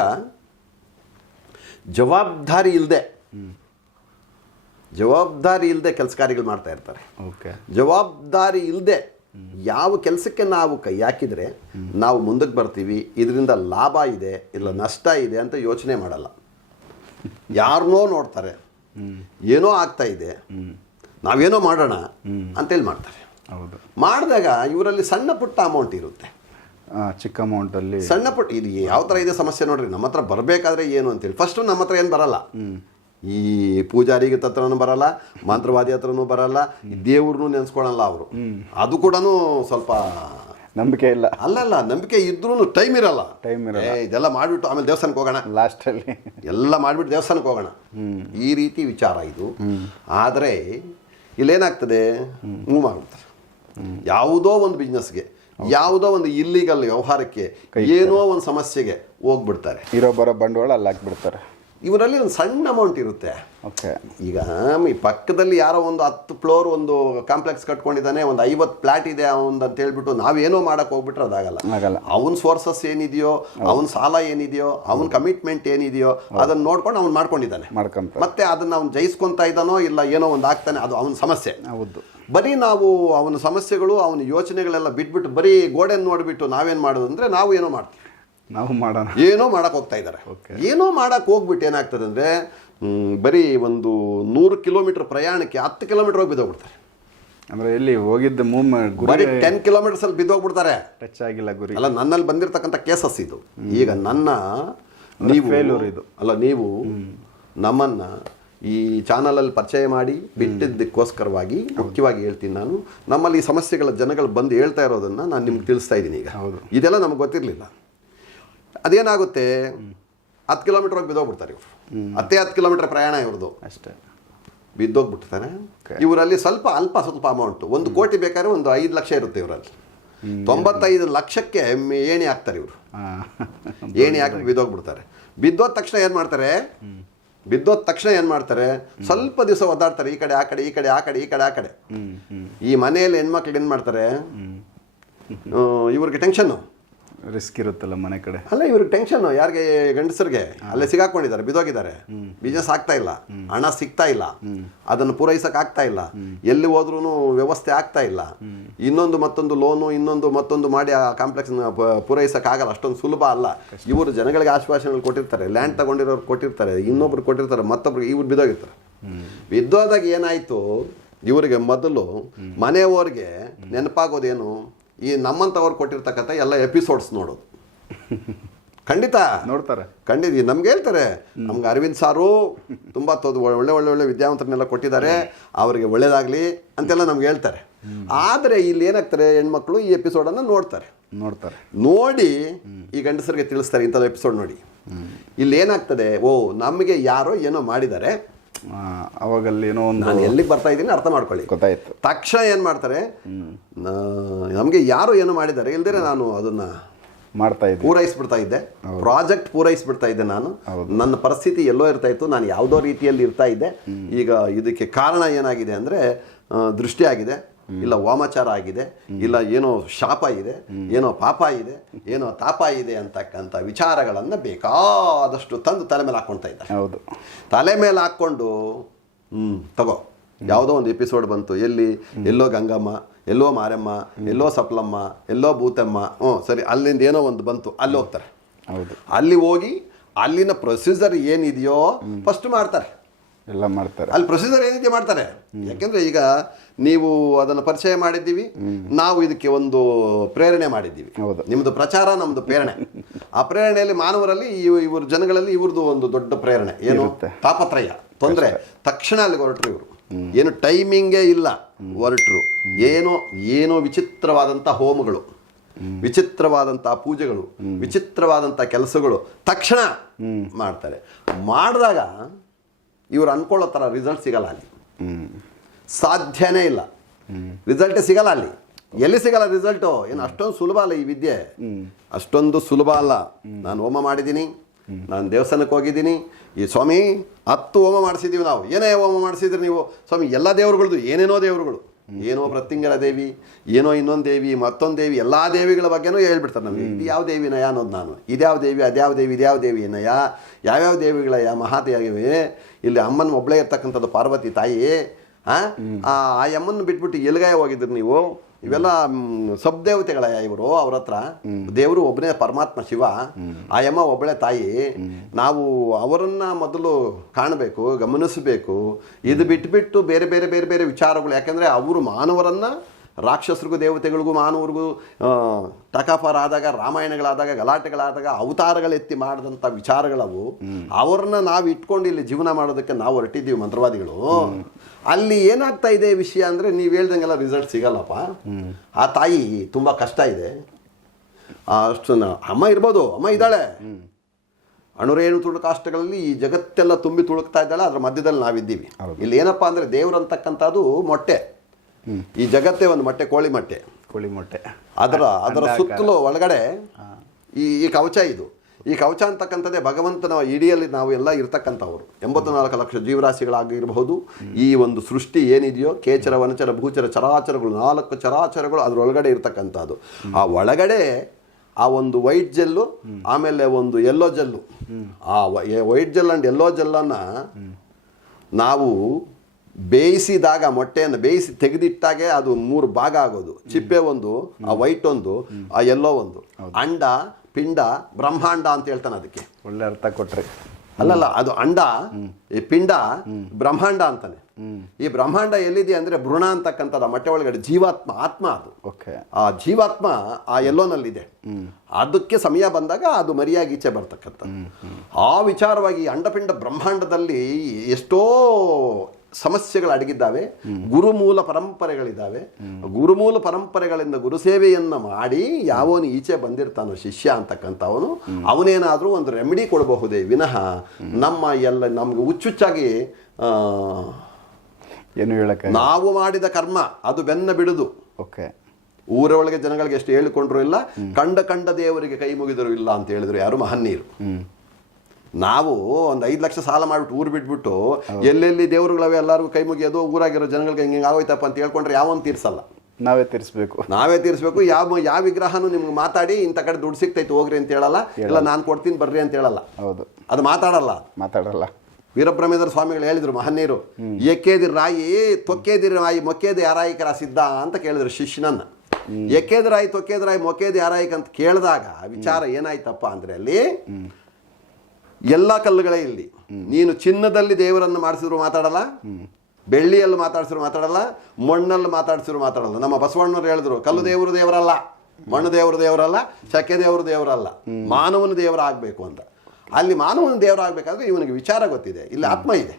Speaker 1: ಜವಾಬ್ದಾರಿ ಇಲ್ಲದೆ ಜವಾಬ್ದಾರಿ ಇಲ್ಲದೆ ಕೆಲಸ ಕಾರ್ಯಗಳು ಮಾಡ್ತಾ ಇರ್ತಾರೆ.
Speaker 2: ಓಕೆ.
Speaker 1: ಜವಾಬ್ದಾರಿ ಇಲ್ಲದೆ ಯಾವ ಕೆಲಸಕ್ಕೆ ನಾವು ಕೈ ಹಾಕಿದರೆ ನಾವು ಮುಂದಕ್ಕೆ ಬರ್ತೀವಿ ಇದರಿಂದ ಲಾಭ ಇದೆ ಇಲ್ಲ ನಷ್ಟ ಇದೆ ಅಂತ ಯೋಚನೆ ಮಾಡಲ್ಲ. ಯಾರನ್ನೋ ನೋಡ್ತಾರೆ. ಏನೋ ಆಗ್ತಾ ಇದೆ. ನಾವೇನೋ ಮಾಡೋಣ ಅಂತೇಳಿ ಮಾಡ್ತಾರೆ.
Speaker 2: ಹೌದು.
Speaker 1: ಮಾಡಿದಾಗ ಇವರಲ್ಲಿ ಸಣ್ಣ ಪುಟ್ಟ ಅಮೌಂಟ್ ಇರುತ್ತೆ.
Speaker 2: ಚಿಕ್ಕ ಅಮೌಂಟಲ್ಲಿ
Speaker 1: ಸಣ್ಣ ಪುಟ್ಟ ಇದು ಯಾವ ಥರ ಇದೆ ಸಮಸ್ಯೆ ನೋಡ್ರಿ ನಮ್ಮ ಹತ್ರ ಬರಬೇಕಾದ್ರೆ ಏನು ಅಂತೇಳಿ ಫಸ್ಟು ನಮ್ಮ ಹತ್ರ ಏನು ಬರಲ್ಲ. ಈ ಪೂಜಾರಿಗೆ ಹತ್ರನೂ ಬರಲ್ಲ ಮಂತ್ರವಾದಿ ಹತ್ರನೂ ಬರಲ್ಲ ದೇವ್ರನ್ನೂ ನೆನೆಸ್ಕೊಳಲ್ಲ ಅವರು. ಅದು ಕೂಡ ಸ್ವಲ್ಪ
Speaker 2: ನಂಬಿಕೆ ಇಲ್ಲ.
Speaker 1: ಅಲ್ಲಲ್ಲ ನಂಬಿಕೆ ಇದ್ರೂ ಟೈಮ್ ಇರಲ್ಲ.
Speaker 2: ಟೈಮ್ ಇರಲ್ಲ.
Speaker 1: ಇದೆಲ್ಲ ಮಾಡಿಬಿಟ್ಟು ಆಮೇಲೆ ದೇವಸ್ಥಾನಕ್ಕೆ ಹೋಗೋಣ.
Speaker 2: ಲಾಸ್ಟಲ್ಲಿ
Speaker 1: ಎಲ್ಲ ಮಾಡಿಬಿಟ್ಟು ದೇವಸ್ಥಾನಕ್ಕೆ ಹೋಗೋಣ. ಈ ರೀತಿ ವಿಚಾರ ಇದು. ಆದರೆ ಇಲ್ಲೇನಾಗ್ತದೆ? ಮೂವ್ ಆಗುತ್ತೆ ಯಾವುದೋ ಒಂದು ಬಿಸ್ನೆಸ್ಗೆ ಯಾವುದೋ ಒಂದು ಇಲ್ಲಿಗಲ್ ವ್ಯವಹಾರಕ್ಕೆ ಏನೋ ಒಂದು ಸಮಸ್ಯೆಗೆ ಹೋಗ್ಬಿಡ್ತಾರೆ.
Speaker 2: ಇರೋ ಬರೋ ಬಂಡವಾಳ ಅಲ್ಲಿ ಹಾಕ್ಬಿಡ್ತಾರೆ
Speaker 1: ಇವರಲ್ಲಿ ಒಂದು ಸಣ್ಣ ಅಮೌಂಟ್ ಇರುತ್ತೆ.
Speaker 2: ಓಕೆ
Speaker 1: ಈಗ ಈ ಪಕ್ಕದಲ್ಲಿ ಯಾರೋ ಒಂದು ಹತ್ತು ಫ್ಲೋರ್ ಒಂದು ಕಾಂಪ್ಲೆಕ್ಸ್ ಕಟ್ಕೊಂಡಿದ್ದಾನೆ ಒಂದು ಐವತ್ತು ಫ್ಲಾಟ್ ಇದೆ ಅವನ್ ಅಂತ ಹೇಳ್ಬಿಟ್ಟು ನಾವೇನೋ ಮಾಡಕ್ಕೆ ಹೋಗ್ಬಿಟ್ರೆ ಅದಾಗಲ್ಲ.
Speaker 2: ಆಗಲ್ಲ.
Speaker 1: ಅವನ ಸೋರ್ಸಸ್ ಏನಿದೆಯೋ ಅವನ ಸಾಲ ಏನಿದೆಯೋ ಅವನ ಕಮಿಟ್ಮೆಂಟ್ ಏನಿದೆಯೋ ಅದನ್ನ ನೋಡ್ಕೊಂಡು ಅವ್ನು ಮಾಡ್ಕೊಂಡಿದ್ದಾನೆ.
Speaker 2: ಮಾಡ್ಕೊಂತ.
Speaker 1: ಮತ್ತೆ ಅದನ್ನ ಅವ್ನು ಜಯಿಸ್ಕೊಂತ ಇದ್ದಾನೋ ಇಲ್ಲ ಏನೋ ಒಂದು ಆಗ್ತಾನೆ ಅದು ಅವನ ಸಮಸ್ಯೆ.
Speaker 2: ಹೌದು.
Speaker 1: ಬರೀ ನಾವು ಅವನ ಸಮಸ್ಯೆಗಳು ಅವನ ಯೋಚನೆಗಳೆಲ್ಲ ಬಿಟ್ಬಿಟ್ಟು ಬರೀ ಗೋಡೆಯನ್ನು ನೋಡಿಬಿಟ್ಟು ನಾವೇನು ಮಾಡೋದು ಅಂದರೆ ನಾವು ಏನೋ ಮಾಡ್ತೀವಿ.
Speaker 2: ನಾವು ಮಾಡೋಣ.
Speaker 1: ಏನೋ ಮಾಡಕ್ ಹೋಗ್ತಾ ಇದ್ದಾರೆ. ಏನೋ ಮಾಡಕ್ ಹೋಗ್ಬಿಟ್ಟು ಏನಾಗ್ತದೆ ಅಂದ್ರೆ ಬರೀ ಒಂದು ನೂರು ಕಿಲೋಮೀಟರ್ ಪ್ರಯಾಣಕ್ಕೆ ಹತ್ತು ಕಿಲೋಮೀಟರ್ ಹೋಗಿ ಬಿದ್ದೋಗ್ಬಿಡ್ತಾರೆ.
Speaker 2: ಅಂದ್ರೆ ಎಲ್ಲಿ ಹೋಗಿದ್ದ ಮೂವ್ ಗುರಿ
Speaker 1: ಬರೀ ಟೆನ್ ಕಿಲೋಮೀಟರ್ಸ್ ಅಲ್ಲಿ ಬಿದ್ದೋಗ್ಬಿಡ್ತಾರೆ.
Speaker 2: ಟಚ್ ಆಗಿಲ್ಲ ಗುರಿ.
Speaker 1: ಅಲ್ಲ ನನ್ನಲ್ಲಿ ಬಂದಿರತಕ್ಕಂಥ ಕೇಸಸ್ ಇದು. ಈಗ ನನ್ನ ನೀವು
Speaker 2: ಇದು.
Speaker 1: ಅಲ್ಲ ನೀವು ನಮ್ಮನ್ನು ಈ ಚಾನಲಲ್ಲಿ ಪರಿಚಯ ಮಾಡಿ ಬಿಟ್ಟಿದ್ದಕ್ಕೋಸ್ಕರವಾಗಿ ಮುಖ್ಯವಾಗಿ ಹೇಳ್ತೀನಿ ನಾನು. ನಮ್ಮಲ್ಲಿ ಈ ಸಮಸ್ಯೆಗಳ ಜನಗಳು ಬಂದು ಹೇಳ್ತಾ ಇರೋದನ್ನ ನಾನು ನಿಮ್ಗೆ ತಿಳಿಸ್ತಾ ಇದ್ದೀನಿ ಈಗ.
Speaker 2: ಹೌದು.
Speaker 1: ಇದೆಲ್ಲ ನಮ್ಗೆ ಗೊತ್ತಿರಲಿಲ್ಲ. ಅದೇನಾಗುತ್ತೆ? ಹತ್ತು ಕಿಲೋಮೀಟರ್ ಹೋಗಿ ಬಿದ್ದೋಗ್ಬಿಡ್ತಾರೆ ಇವರು. ಹತ್ತೇ ಹತ್ತು ಕಿಲೋಮೀಟರ್ ಪ್ರಯಾಣ ಇವ್ರದ್ದು.
Speaker 2: ಅಷ್ಟೇ.
Speaker 1: ಬಿದ್ದೋಗ್ಬಿಡ್ತಾನೆ. ಇವರಲ್ಲಿ ಸ್ವಲ್ಪ ಅಲ್ಪ ಸ್ವಲ್ಪ ಅಮೌಂಟ್ ಒಂದು ಕೋಟಿ ಬೇಕಾದ್ರೆ ಒಂದು ಐದು ಲಕ್ಷ ಇರುತ್ತೆ ಇವರಲ್ಲಿ. ತೊಂಬತ್ತೈದು ಲಕ್ಷಕ್ಕೆ ಏಣಿ ಹಾಕ್ತಾರೆ ಇವರು. ಏಣಿ ಹಾಕಿ ಬಿದ್ದೋಗ್ಬಿಡ್ತಾರೆ. ಬಿದ್ದೋದ ತಕ್ಷಣ ಏನು ಮಾಡ್ತಾರೆ? ಬಿದ್ದೋದ ತಕ್ಷಣ ಏನು ಮಾಡ್ತಾರೆ? ಸ್ವಲ್ಪ ದಿವಸ ಒದ್ದಾಡ್ತಾರೆ ಈ ಕಡೆ ಆ ಕಡೆ ಈ ಕಡೆ ಆ ಕಡೆ ಈ ಕಡೆ ಆ ಕಡೆ. ಈ ಮನೆಯಲ್ಲಿ ಹೆಣ್ಮಕ್ಳು ಏನು ಮಾಡ್ತಾರೆ? ಇವ್ರಿಗೆ ಟೆನ್ಷನ್ನು
Speaker 2: ರಿಸ್ಕ್ ಇರುತ್ತಲ್ಲ ಮನೆ ಕಡೆ.
Speaker 1: ಅಲ್ಲ ಇವ್ರಿಗೆ ಟೆನ್ಷನ್ ಯಾರಿಗೆ ಗಂಡಸರಿಗೆ ಅಲ್ಲೇ ಸಿಗಾಕೊಂಡಿದ್ದಾರೆ ಬಿದೋಗಿದ್ದಾರೆ ಬಿಸ್ನೆಸ್ ಆಗ್ತಾ ಇಲ್ಲ. ಹಣ ಸಿಗ್ತಾ ಇಲ್ಲ. ಅದನ್ನು ಪೂರೈಸಕ್ ಆಗ್ತಾ ಇಲ್ಲ. ಎಲ್ಲಿ ಹೋದ್ರೂ ವ್ಯವಸ್ಥೆ ಆಗ್ತಾ ಇಲ್ಲ. ಇನ್ನೊಂದು ಮತ್ತೊಂದು ಲೋನು ಇನ್ನೊಂದು ಮತ್ತೊಂದು ಮಾಡಿ ಆ ಕಾಂಪ್ಲೆಕ್ಸ್ ಪೂರೈಸಕ್ ಆಗಲ್ಲ. ಅಷ್ಟೊಂದು ಸುಲಭ ಅಲ್ಲ. ಇವರು ಜನಗಳಿಗೆ ಆಶ್ವಾಸನೆಗಳು ಕೊಟ್ಟಿರ್ತಾರೆ. ಲ್ಯಾಂಡ್ ತಗೊಂಡಿರೋರು ಕೊಟ್ಟಿರ್ತಾರೆ. ಇನ್ನೊಬ್ರು ಕೊಟ್ಟಿರ್ತಾರೆ. ಮತ್ತೊಬ್ರಿಗೆ ಇವ್ರು ಬಿದ್ದೋಗಿರ್ತಾರೆ. ಬಿದ್ದೋದಾಗ ಏನಾಯ್ತು? ಇವರಿಗೆ ಮೊದಲು ಮನೆಯವ್ರಿಗೆ ನೆನಪಾಗೋದೇನು? ಈ ನಮ್ಮಂಥವ್ರು ಕೊಟ್ಟಿರ್ತಕ್ಕಂಥ ಎಲ್ಲ ಎಪಿಸೋಡ್ಸ್ ನೋಡೋದು. ಖಂಡಿತ.
Speaker 2: ನೋಡ್ತಾರೆ.
Speaker 1: ಖಂಡಿತ. ನಮ್ಗೆ ಹೇಳ್ತಾರೆ ನಮ್ಗೆ ಅರವಿಂದ್ ಸಾರು ತುಂಬ ತೋದು ಒಳ್ಳೆ ಒಳ್ಳೆ ಒಳ್ಳೆ ವಿದ್ಯಾವಂತರನ್ನೆಲ್ಲ ಕೊಟ್ಟಿದ್ದಾರೆ ಅವರಿಗೆ ಒಳ್ಳೇದಾಗಲಿ ಅಂತೆಲ್ಲ ನಮ್ಗೆ ಹೇಳ್ತಾರೆ. ಆದರೆ ಇಲ್ಲಿ ಏನಾಗ್ತಾರೆ ಹೆಣ್ಮಕ್ಳು ಈ ಎಪಿಸೋಡನ್ನು ನೋಡ್ತಾರೆ.
Speaker 2: ನೋಡ್ತಾರೆ.
Speaker 1: ನೋಡಿ ಈ ಗಂಡಸರಿಗೆ ತಿಳಿಸ್ತಾರೆ ಇಂಥದ್ದು ಎಪಿಸೋಡ್ ನೋಡಿ. ಇಲ್ಲಿ ಏನಾಗ್ತದೆ ಓ ನಮಗೆ ಯಾರೋ ಏನೋ ಮಾಡಿದ್ದಾರೆ
Speaker 2: ಆ, ಅವಾಗಲ್ಲಿ ಏನೋ ಒಂದು
Speaker 1: ನಾನು ಎಲ್ಲಿಗೆ ಬರ್ತಾ ಇದ್ದೀನಿ ಅರ್ಥ ಮಾಡ್ಕೊಳ್ಳಿ.
Speaker 2: ಗೊತ್ತಾಯ್ತು.
Speaker 1: ತಕ್ಷಣ ಏನು ಮಾಡ್ತಾರೆ? ನಮಗೆ ಯಾರು ಏನು ಮಾಡಿದ್ದಾರೆ ಇಲ್ದಿರ ನಾನು ಅದನ್ನ
Speaker 2: ಮಾಡ್ತಾ ಇದ್ದೆ.
Speaker 1: ಪೂರೈಸ್ಬಿಡ್ತಾ ಇದ್ದೆ. ಪ್ರಾಜೆಕ್ಟ್ ಪೂರೈಸ್ಬಿಡ್ತಾ ಇದ್ದೆ ನಾನು. ನನ್ನ ಪರಿಸ್ಥಿತಿ ಎಲ್ಲೋ ಇರ್ತಾ ಇತ್ತು ನಾನು ಯಾವುದೋ ರೀತಿಯಲ್ಲಿ ಇರ್ತಾ ಇದ್ದೆ. ಈಗ ಇದಕ್ಕೆ ಕಾರಣ ಏನಾಗಿದೆ ಅಂದರೆ ದೃಷ್ಟಿ ಆಗಿದೆ. ಇಲ್ಲ ವಾಮಾಚಾರ ಆಗಿದೆ ಇಲ್ಲ ಏನೋ ಶಾಪ ಇದೆ ಏನೋ ಪಾಪ ಇದೆ ಏನೋ ತಾಪ ಇದೆ ಅಂತಕ್ಕಂಥ ವಿಚಾರಗಳನ್ನು ಬೇಕಾದಷ್ಟು ತಂದು ತಲೆ ಮೇಲೆ ಹಾಕ್ಕೊಳ್ತಾ ಇದ್ದಾರೆ.
Speaker 2: ಹೌದು.
Speaker 1: ತಲೆ ಮೇಲೆ ಹಾಕ್ಕೊಂಡು ಹ್ಞೂ ತಗೋ ಯಾವುದೋ ಒಂದು ಎಪಿಸೋಡ್ ಬಂತು ಎಲ್ಲಿ ಎಲ್ಲೋ ಗಂಗಮ್ಮ ಎಲ್ಲೋ ಮಾರಮ್ಮ ಎಲ್ಲೋ ಸಪ್ಲಮ್ಮ ಎಲ್ಲೋ ಭೂತಮ್ಮ ಹ್ಞೂ ಸರಿ ಅಲ್ಲಿಂದ ಏನೋ ಒಂದು ಬಂತು ಅಲ್ಲಿ ಹೋಗ್ತಾರೆ.
Speaker 2: ಹೌದು.
Speaker 1: ಅಲ್ಲಿ ಹೋಗಿ ಅಲ್ಲಿನ ಪ್ರೊಸೀಜರ್ ಏನಿದೆಯೋ ಫಸ್ಟ್ ಮಾಡ್ತಾರೆ.
Speaker 2: ಎಲ್ಲ ಮಾಡ್ತಾರೆ.
Speaker 1: ಅಲ್ಲಿ ಪ್ರೊಸೀಜರ್ ಏನಿದೆ ಮಾಡ್ತಾರೆ? ಯಾಕೆಂದ್ರೆ ಈಗ ನೀವು ಅದನ್ನು ಪರಿಚಯ ಮಾಡಿದ್ದೀವಿ ನಾವು ಇದಕ್ಕೆ ಒಂದು ಪ್ರೇರಣೆ ಮಾಡಿದ್ದೀವಿ.
Speaker 2: ಹೌದು.
Speaker 1: ನಿಮ್ಮದು ಪ್ರಚಾರ ನಮ್ಮದು ಪ್ರೇರಣೆ. ಆ ಪ್ರೇರಣೆಯಲ್ಲಿ ಮಾನವರಲ್ಲಿ ಇವರು ಇವ್ರ ಜನಗಳಲ್ಲಿ ಇವ್ರದ್ದು ಒಂದು ದೊಡ್ಡ ಪ್ರೇರಣೆ. ಏನು. ತಾಪತ್ರಯ ತೊಂದರೆ. ತಕ್ಷಣ ಅಲ್ಲಿ ಹೊರಟ್ರು ಇವರು. ಏನು ಟೈಮಿಂಗೇ ಇಲ್ಲ ಹೊರಟ್ರು. ಏನೋ ಏನೋ ವಿಚಿತ್ರವಾದಂಥ ಹೋಮಗಳು ವಿಚಿತ್ರವಾದಂಥ ಪೂಜೆಗಳು ವಿಚಿತ್ರವಾದಂಥ ಕೆಲಸಗಳು ತಕ್ಷಣ ಮಾಡ್ತಾರೆ. ಮಾಡಿದಾಗ ಇವ್ರು ಅಂದ್ಕೊಳ್ಳೋ ಥರ ರಿಸಲ್ಟ್ ಸಿಗಲ್ಲ ಅಲ್ಲಿ. ಸಾಧ್ಯನೇ ಇಲ್ಲ. ರಿಸಲ್ಟೇ ಸಿಗಲ್ಲ ಅಲ್ಲಿ. ಎಲ್ಲಿ ಸಿಗಲ್ಲ ರಿಸಲ್ಟು ಏನು ಅಷ್ಟೊಂದು ಸುಲಭ ಅಲ್ಲ ಈ ವಿದ್ಯೆ. ಅಷ್ಟೊಂದು ಸುಲಭ ಅಲ್ಲ. ನಾನು ಹೋಮ ಮಾಡಿದ್ದೀನಿ ನಾನು ದೇವಸ್ಥಾನಕ್ಕೆ ಹೋಗಿದ್ದೀನಿ ಈ ಸ್ವಾಮಿ, ಹತ್ತು ಹೋಮ ಮಾಡಿಸಿದ್ದೀವಿ ನಾವು. ಏನೇ ಹೋಮ ಮಾಡಿಸಿದ್ರಿ ನೀವು, ಸ್ವಾಮಿ, ಎಲ್ಲ ದೇವರುಗಳದ್ದು ಏನೇನೋ ದೇವರುಗಳು. ಏನೋ ಪ್ರತ್ಯಂಗರ ದೇವಿ ಏನೋ ಇನ್ನೊಂದು ದೇವಿ ಮತ್ತೊಂದು ದೇವಿ ಎಲ್ಲ ದೇವಿಗಳ ಬಗ್ಗೆನೂ ಹೇಳ್ಬಿಡ್ತಾರೆ ನಮಗೆ. ಇದು ಯಾವ ದೇವಿನಯ ಅನ್ನೋದು ನಾನು. ಇದ್ಯಾವ ದೇವಿ ಅದ್ಯಾವ ದೇವಿ ಇದ್ಯಾವ ದೇವಿ ಯಾವ ಯಾವ್ಯಾವ ದೇವಿಗಳಯ್ಯ ಮಹಾದೇವಿ ಇಲ್ಲಿ ಅಮ್ಮನ ಒಬ್ಬಳೇ ಇರ್ತಕ್ಕಂಥದ್ದು ಪಾರ್ವತಿ ತಾಯಿ ಆ ಆ ಆ ಅಮ್ಮನ ಬಿಟ್ಬಿಟ್ಟು ಎಲ್ಗಾಯ ಹೋಗಿದ್ರಿ ನೀವು? ಇವೆಲ್ಲ ಸಬ್ ದೇವತೆಗಳ ಇವರು ಅವ್ರ ಹತ್ರ. ದೇವರು ಒಬ್ಬನೇ ಪರಮಾತ್ಮ ಶಿವ. ಆಯಮ್ಮ ಒಬ್ಬಳೆ ತಾಯಿ. ನಾವು ಅವರನ್ನ ಮೊದಲು ಕಾಣಬೇಕು, ಗಮನಿಸಬೇಕು. ಇದು ಬಿಟ್ಬಿಟ್ಟು ಬೇರೆ ಬೇರೆ ಬೇರೆ ಬೇರೆ ವಿಚಾರಗಳು. ಯಾಕಂದ್ರೆ ಅವರು ಮಾನವರನ್ನ ರಾಕ್ಷಸರಿಗೂ, ದೇವತೆಗಳಿಗೂ, ಮಾನವರಿಗೂ ಟಕಾಫರ್ ಆದಾಗ, ರಾಮಾಯಣಗಳಾದಾಗ, ಗಲಾಟೆಗಳಾದಾಗ ಅವತಾರಗಳೆತ್ತಿ ಮಾಡಿದಂಥ ವಿಚಾರಗಳವು. ಅವರನ್ನ ನಾವು ಇಟ್ಕೊಂಡು ಇಲ್ಲಿ ಜೀವನ ಮಾಡೋದಕ್ಕೆ ನಾವು ಹೊರಟಿದ್ದೀವಿ ಮಂತ್ರವಾದಿಗಳು. ಅಲ್ಲಿ ಏನಾಗ್ತಾ ಇದೆ ವಿಷಯ ಅಂದರೆ ನೀವು ಹೇಳ್ದಂಗೆಲ್ಲ ರಿಸಲ್ಟ್ ಸಿಗಲ್ಲಪ್ಪ. ಆ ತಾಯಿ ತುಂಬ ಕಷ್ಟ ಇದೆ. ಅಷ್ಟು ಅಮ್ಮ ಇರ್ಬೋದು ಅಮ್ಮ ಇದ್ದಾಳೆ. ಅಣುರೇಣು ತುಳುಕಾಷ್ಟಗಳಲ್ಲಿ ಈ ಜಗತ್ತೆಲ್ಲ ತುಂಬಿ ತುಳುಕ್ತಾ ಇದ್ದಾಳೆ ಅದ್ರ ಮಧ್ಯದಲ್ಲಿ ನಾವಿದ್ದೀವಿ. ಇಲ್ಲಿ ಏನಪ್ಪ ಅಂದರೆ ದೇವರು ಅಂತಕ್ಕಂಥದ್ದು ಮೊಟ್ಟೆ. ಈ ಜಗತ್ತೇ ಒಂದು ಮೊಟ್ಟೆ ಕೋಳಿ ಮೊಟ್ಟೆ.
Speaker 2: ಕೋಳಿ ಮೊಟ್ಟೆ.
Speaker 1: ಅದರ ಅದರ ಸುತ್ತಲೂ ಒಳಗಡೆ ಈ ಈ ಕವಚ ಇದು. ಈ ಕವಚ ಅಂತಕ್ಕಂಥದ್ದೇ ಭಗವಂತನ ಇಡಿಯಲ್ಲಿ ನಾವು ಎಲ್ಲ ಇರ್ತಕ್ಕಂಥವ್ರು. ಎಂಬತ್ತು ನಾಲ್ಕು ಲಕ್ಷ ಜೀವರಾಶಿಗಳಾಗಿರಬಹುದು. ಈ ಒಂದು ಸೃಷ್ಟಿ ಏನಿದೆಯೋ ಕೇಚರ ವನಚರ ಭೂಚರ ಚರಾಚರಗಳು ನಾಲ್ಕು ಚರಾಚರಗಳು ಅದರೊಳಗಡೆ ಇರ್ತಕ್ಕಂಥದ್ದು. ಆ ಒಳಗಡೆ ಆ ಒಂದು ವೈಟ್ ಜೆಲ್ಲು ಆಮೇಲೆ ಒಂದು ಎಲ್ಲೋ ಜೆಲ್ಲು. ಆ ವೈಟ್ ಜೆಲ್ ಅಂಡ್ ಎಲ್ಲೋ ಜೆಲ್ಲನ್ನು ನಾವು ಬೇಯಿಸಿದಾಗ ಮೊಟ್ಟೆಯನ್ನು ಬೇಯಿಸಿ ತೆಗೆದಿಟ್ಟಾಗೆ ಅದು ಮೂರು ಭಾಗ ಆಗೋದು. ಚಿಪ್ಪೆ ಒಂದು ಆ ವೈಟ್ ಒಂದು ಆ ಎಲ್ಲೋ ಒಂದು. ಅಂಡ ಪಿಂಡ ಬ್ರಹ್ಮಾಂಡ ಅಂತ ಹೇಳ್ತಾನೆ ಅದಕ್ಕೆ.
Speaker 2: ಒಳ್ಳೆ ಅರ್ಥ ಕೊಟ್ರಿ.
Speaker 1: ಅಲ್ಲಲ್ಲ ಅದು ಅಂಡ ಈ ಪಿಂಡ ಬ್ರಹ್ಮಾಂಡ ಅಂತಾನೆ. ಈ ಬ್ರಹ್ಮಾಂಡ ಎಲ್ಲಿದೆ ಅಂದ್ರೆ ಭ್ರೂಣ ಅಂತಕ್ಕಂಥದ್ದು ಆ ಮೊಟ್ಟೆ ಒಳಗಡೆ ಜೀವಾತ್ಮ ಆತ್ಮ ಅದು.
Speaker 2: ಓಕೆ.
Speaker 1: ಆ ಜೀವಾತ್ಮ ಆ ಎಲ್ಲೋನಲ್ಲಿದೆ. ಅದಕ್ಕೆ ಸಮಯ ಬಂದಾಗ ಅದು ಮರಿಯಾಗಿ ಈಚೆ ಬರ್ತಕ್ಕಂಥ ಆ ವಿಚಾರವಾಗಿ ಅಂಡಪಿಂಡ ಬ್ರಹ್ಮಾಂಡದಲ್ಲಿ ಎಷ್ಟೋ ಸಮಸ್ಯೆಗಳು ಅಡಗಿದ್ದಾವೆ ಗುರುಮೂಲ ಪರಂಪರೆಗಳಿದ್ದಾವೆ. ಗುರುಮೂಲ ಪರಂಪರೆಗಳಿಂದ ಗುರುಸೇವೆಯನ್ನ ಮಾಡಿ ಯಾವನು ಈಚೆ ಬಂದಿರ್ತಾನೋ ಶಿಷ್ಯ ಅಂತಕ್ಕಂಥವನು ಅವನೇನಾದರೂ ಒಂದು ರೆಮಿಡಿ ಕೊಡಬಹುದೇ? ವಿನಃ ನಮ್ಮ ಎಲ್ಲ ನಮ್ಗೆ ಹುಚ್ಚುಚ್ಚಾಗಿ
Speaker 2: ಏನು ಹೇಳಕ್ಕೆ
Speaker 1: ನಾವು ಮಾಡಿದ ಕರ್ಮ ಅದು ಬೆನ್ನ ಬಿಡುದು.
Speaker 2: ಓಕೆ.
Speaker 1: ಊರೊಳಗೆ ಜನಗಳಿಗೆ ಎಷ್ಟು ಹೇಳಿಕೊಂಡ್ರು ಇಲ್ಲ ಕಂಡ ಕಂಡ ದೇವರಿಗೆ ಕೈ ಮುಗಿದರು ಇಲ್ಲ ಅಂತ ಹೇಳಿದ್ರು ಯಾರು ಮಹನ್ನೀರು ನಾವು ಒಂದು ಐದು ಲಕ್ಷ ಸಾಲ ಮಾಡಿಬಿಟ್ಟು ಊರು ಬಿಟ್ಬಿಟ್ಟು ಎಲ್ಲೆಲ್ಲಿ ದೇವರುಗಳವೆ ಎಲ್ಲರಿಗೂ ಕೈ ಮುಗಿಯೋದು ಊರಾಗಿರೋ ಜನಗಳಿಗೆ ಹಿಂಗೆ ಆಗೋಯ್ತಪ್ಪ ಅಂತ ಹೇಳ್ಕೊಂಡ್ರೆ ಯಾವೊಂದು ತೀರ್ಸಲ್ಲ?
Speaker 2: ನಾವೇ ತೀರಿಸಬೇಕು.
Speaker 1: ನಾವೇ ತೀರಿಸಬೇಕು. ಯಾವ ಯಾವ ವಿಗ್ರಹನೂ ನಿಮ್ಗೆ ಮಾತಾಡಿ ಇಂಥ ಕಡೆ ದುಡ್ಡು ಸಿಗ್ತೈತೆ ಹೋಗ್ರಿ ಅಂತ ಹೇಳಲ್ಲ. ಇಲ್ಲ ನಾನು ಕೊಡ್ತೀನಿ ಬರ್ರಿ ಅಂತ ಹೇಳಲ್ಲ.
Speaker 2: ಹೌದು.
Speaker 1: ಅದು ಮಾತಾಡಲ್ಲ.
Speaker 2: ಮಾತಾಡಲ್ಲ.
Speaker 1: ವೀರಬ್ರಹ್ಮೇಂದ್ರ ಸ್ವಾಮಿಗಳು ಹೇಳಿದ್ರು ಮಹನೀರು ಎಕ್ಕೇದಿರ ರಾಯಿ ತೊಕ್ಕೇದಿರ ರಾಯಿ ಮೊಕ್ಕೇದ ಯಾರಾಯಿಕರ ಸಿದ್ಧ ಅಂತ ಕೇಳಿದ್ರು ಶಿಷ್ಯನನ್ನ. ಎಕ್ಕೇದ್ರಾಯಿ ತೊಕ್ಕೇದ್ರಾಯಿ ಮೊಕ್ಕೇದಿ ರಾಯಿ ಮೊಕ್ಕೇದ ಯಾರಾಯಿಕ ಅಂತ ಕೇಳಿದಾಗ ವಿಚಾರ ಏನಾಯ್ತಪ್ಪ ಅಂದ್ರೆ ಅಲ್ಲಿ ಎಲ್ಲ ಕಲ್ಲುಗಳೇ ಇಲ್ಲಿ. ನೀನು ಚಿನ್ನದಲ್ಲಿ ದೇವರನ್ನು ಮಾಡಿಸಿದ್ರು ಮಾತಾಡಲ್ಲ, ಬೆಳ್ಳಿಯಲ್ಲಿ ಮಾತಾಡಿಸಿದ್ರು ಮಾತಾಡಲ್ಲ, ಮಣ್ಣಲ್ಲಿ ಮಾತಾಡಿಸಿದ್ರು ಮಾತಾಡಲ್ಲ. ನಮ್ಮ ಬಸವಣ್ಣವ್ರು ಹೇಳಿದ್ರು, ಕಲ್ಲು ದೇವರು ದೇವರಲ್ಲ, ಮಣ್ಣು ದೇವರು ದೇವರಲ್ಲ, ಚಕ್ಕೆ ದೇವರು ದೇವರಲ್ಲ, ಮಾನವನ ದೇವರಾಗಬೇಕು ಅಂತ. ಅಲ್ಲಿ ಮಾನವನ ದೇವರಾಗಬೇಕಾದ್ರೆ ಇವನಿಗೆ ವಿಚಾರ ಗೊತ್ತಿದೆ, ಇಲ್ಲಿ ಆತ್ಮ ಇದೆ.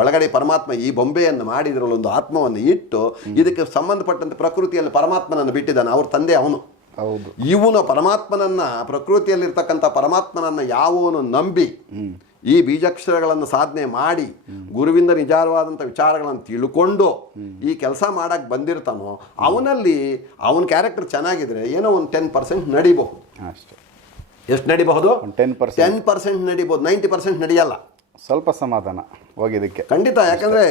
Speaker 1: ಒಳಗಡೆ ಪರಮಾತ್ಮ ಈ ಬೊಂಬೆಯನ್ನು ಮಾಡಿದ್ರಲ್ಲಿ ಒಂದು ಆತ್ಮವನ್ನು ಇಟ್ಟು, ಇದಕ್ಕೆ ಸಂಬಂಧಪಟ್ಟಂತೆ ಪ್ರಕೃತಿಯಲ್ಲಿ ಪರಮಾತ್ಮನನ್ನು ಬಿಟ್ಟಿದ್ದಾನೆ, ಅವ್ರ ತಂದೆ ಅವನು. ಇವನು ಪರಮಾತ್ಮನನ್ನ ಪ್ರಕೃತಿಯಲ್ಲಿರ್ತಕ್ಕಂಥ ಪರಮಾತ್ಮನನ್ನ ಯಾವನು ನಂಬಿ ಈ ಬೀಜಾಕ್ಷರಗಳನ್ನು ಸಾಧನೆ ಮಾಡಿ ಗುರುವಿಂದ ನಿಜವಾದಂಥ ವಿಚಾರಗಳನ್ನು ತಿಳ್ಕೊಂಡು ಈ ಕೆಲಸ ಮಾಡಕ್ಕೆ ಬಂದಿರ್ತಾನೋ ಅವನಲ್ಲಿ ಅವನ ಕ್ಯಾರೆಕ್ಟರ್ ಚೆನ್ನಾಗಿದ್ರೆ ಏನೋ ಒಂದು ಟೆನ್ ಪರ್ಸೆಂಟ್ ನಡಿಬಹುದು.
Speaker 2: ಅಷ್ಟೇ.
Speaker 1: ಎಷ್ಟು ನಡಿಬಹುದು?
Speaker 2: ಟೆನ್ ಪರ್ಸೆಂಟ್
Speaker 1: ಟೆನ್ ಪರ್ಸೆಂಟ್ ನಡಿಬಹುದು. ನೈಂಟಿ ಪರ್ಸೆಂಟ್ ನಡೆಯಲ್ಲ.
Speaker 2: ಸ್ವಲ್ಪ ಸಮಾಧಾನ ಹೋಗಿದ್ದಕ್ಕೆ.
Speaker 1: ಖಂಡಿತ ಯಾಕಂದ್ರೆ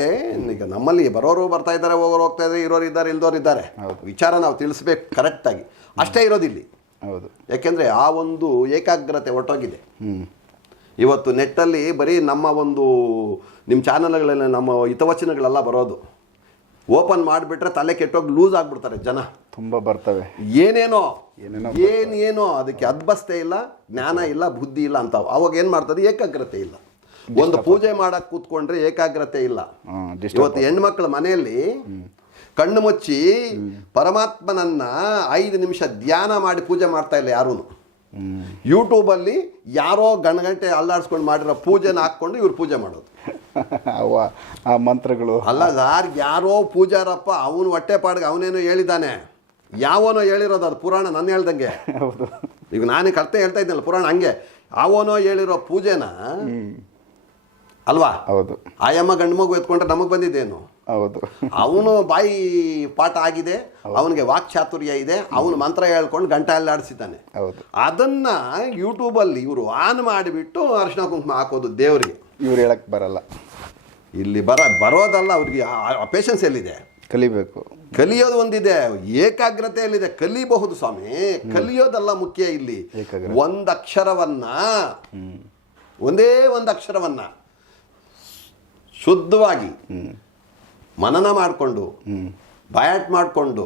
Speaker 1: ಈಗ ನಮ್ಮಲ್ಲಿ ಬರೋರು ಬರ್ತಾ ಇದ್ದಾರೆ ಹೋಗೋರು ಹೋಗ್ತಾ ಇದ್ದಾರೆ ಇರೋರು ಇದ್ದಾರೆ ಇಲ್ದೋರು ಇದ್ದಾರೆ. ವಿಚಾರ ನಾವು ತಿಳಿಸ್ಬೇಕು ಕರೆಕ್ಟಾಗಿ ಅಷ್ಟೇ ಇರೋದಿಲ್ಲಿ.
Speaker 2: ಹೌದು.
Speaker 1: ಯಾಕೆಂದರೆ ಆ ಒಂದು ಏಕಾಗ್ರತೆ ಹೊರಟೋಗಿದೆ
Speaker 2: ಹ್ಞೂ
Speaker 1: ಇವತ್ತು ನೆಟ್ಟಲ್ಲಿ ಬರೀ ನಮ್ಮ ಒಂದು ನಿಮ್ಮ ಚಾನಲ್ಗಳಲ್ಲಿ ನಮ್ಮ ಹಿತವಚನಗಳೆಲ್ಲ ಬರೋದು. ಓಪನ್ ಮಾಡಿಬಿಟ್ರೆ ತಲೆ ಕೆಟ್ಟೋಗಿ ಲೂಸ್ ಆಗಿಬಿಡ್ತಾರೆ ಜನ.
Speaker 2: ತುಂಬ ಬರ್ತವೆ.
Speaker 1: ಏನೇನೋ
Speaker 2: ಏನೇನೋ
Speaker 1: ಏನೇನೋ ಅದಕ್ಕೆ ಅದ್ಭಸ್ತೆ ಇಲ್ಲ ಜ್ಞಾನ ಇಲ್ಲ ಬುದ್ಧಿ ಇಲ್ಲ ಅಂತ ಅವಾಗ ಏನು ಮಾಡ್ತದೆ ಏಕಾಗ್ರತೆ ಇಲ್ಲ. ಒಂದು ಪೂಜೆ ಮಾಡಕ್ ಕೂತ್ಕೊಂಡ್ರೆ ಏಕಾಗ್ರತೆ ಇಲ್ಲ. ಇವತ್ತು ಹೆಣ್ಮಕ್ಳ ಮನೆಯಲ್ಲಿ ಕಣ್ಣು ಮುಚ್ಚಿ ಪರಮಾತ್ಮನನ್ನ ಐದು ನಿಮಿಷ ಧ್ಯಾನ ಮಾಡಿ ಪೂಜೆ ಮಾಡ್ತಾ ಇಲ್ಲ ಯಾರೂ
Speaker 2: ಯೂಟ್ಯೂಬ್
Speaker 1: ಯೂಟ್ಯೂಬಲ್ಲಿ ಯಾರೋ ಗಣಗಂಟೆ ಅಲ್ಲಾಡ್ಸ್ಕೊಂಡು ಮಾಡಿರೋ ಪೂಜೆನ ಹಾಕ್ಕೊಂಡು ಇವ್ರು ಪೂಜೆ ಮಾಡೋದು.
Speaker 2: ಆ ಮಂತ್ರಗಳು.
Speaker 1: ಅಲ್ಲ ಸಾರ್ ಯಾರೋ ಪೂಜಾರಪ್ಪ ಅವನು ಹೊಟ್ಟೆ ಪಾಡ್ಗೆ ಅವನೇನೋ ಹೇಳಿದ್ದಾನೆ ಯಾವನೋ ಹೇಳಿರೋದು ಅದು ಪುರಾಣ ನಾನು ಹೇಳ್ದಂಗೆ.
Speaker 2: ಹೌದು.
Speaker 1: ಈಗ ನಾನೇ ಕರ್ತೆ ಹೇಳ್ತಾ ಇದ್ದಲ್ಲ ಪುರಾಣ ಹಂಗೆ. ಅವನೋ ಹೇಳಿರೋ ಪೂಜೆನ ಅಲ್ವಾ?
Speaker 2: ಹೌದು.
Speaker 1: ಆಯಮ್ಮ ಗಂಡು ಮಗು ಎತ್ಕೊಂಡ್ರೆ ನಮಗೆ ಬಂದಿದ್ದೇನು?
Speaker 2: ಹೌದು.
Speaker 1: ಅವನು ಬಾಯಿ ಪಾಠ ಆಗಿದೆ ಅವನಿಗೆ ವಾಕ್ಚಾತುರ್ಯ ಇದೆ ಅವನು ಮಂತ್ರ ಹೇಳ್ಕೊಂಡು ಗಂಟ ಅಲ್ಲಿ ಆಡಿಸಿದ್ದಾನೆ
Speaker 2: ಹೌದು.
Speaker 1: ಅದನ್ನ ಯೂಟ್ಯೂಬಲ್ಲಿ ಇವರು ಆನ್ ಮಾಡಿಬಿಟ್ಟು ಅರಿಶಿನ ಕುಂಕುಮ ಹಾಕೋದು ದೇವರಿಗೆ.
Speaker 2: ಇವ್ರು ಹೇಳಕ್ ಬರಲ್ಲ.
Speaker 1: ಇಲ್ಲಿ ಬರ ಬರೋದಲ್ಲ ಅವ್ರಿಗೆ ಪೇಷನ್ಸ್ ಎಲ್ಲಿದೆ?
Speaker 2: ಕಲಿಬೇಕು.
Speaker 1: ಕಲಿಯೋದು ಒಂದಿದೆ ಏಕಾಗ್ರತೆಯಲ್ಲಿದೆ ಕಲಿಬಹುದು ಸ್ವಾಮಿ. ಕಲಿಯೋದಲ್ಲ ಮುಖ್ಯ ಇಲ್ಲಿ.
Speaker 2: ಒಂದಕ್ಷರವನ್ನ
Speaker 1: ಒಂದು ಒಂದೇ ಒಂದು ಅಕ್ಷರವನ್ನ ಶುದ್ಧವಾಗಿ ಮನನ ಮಾಡಿಕೊಂಡು ಬಯಾಟ್ ಮಾಡಿಕೊಂಡು,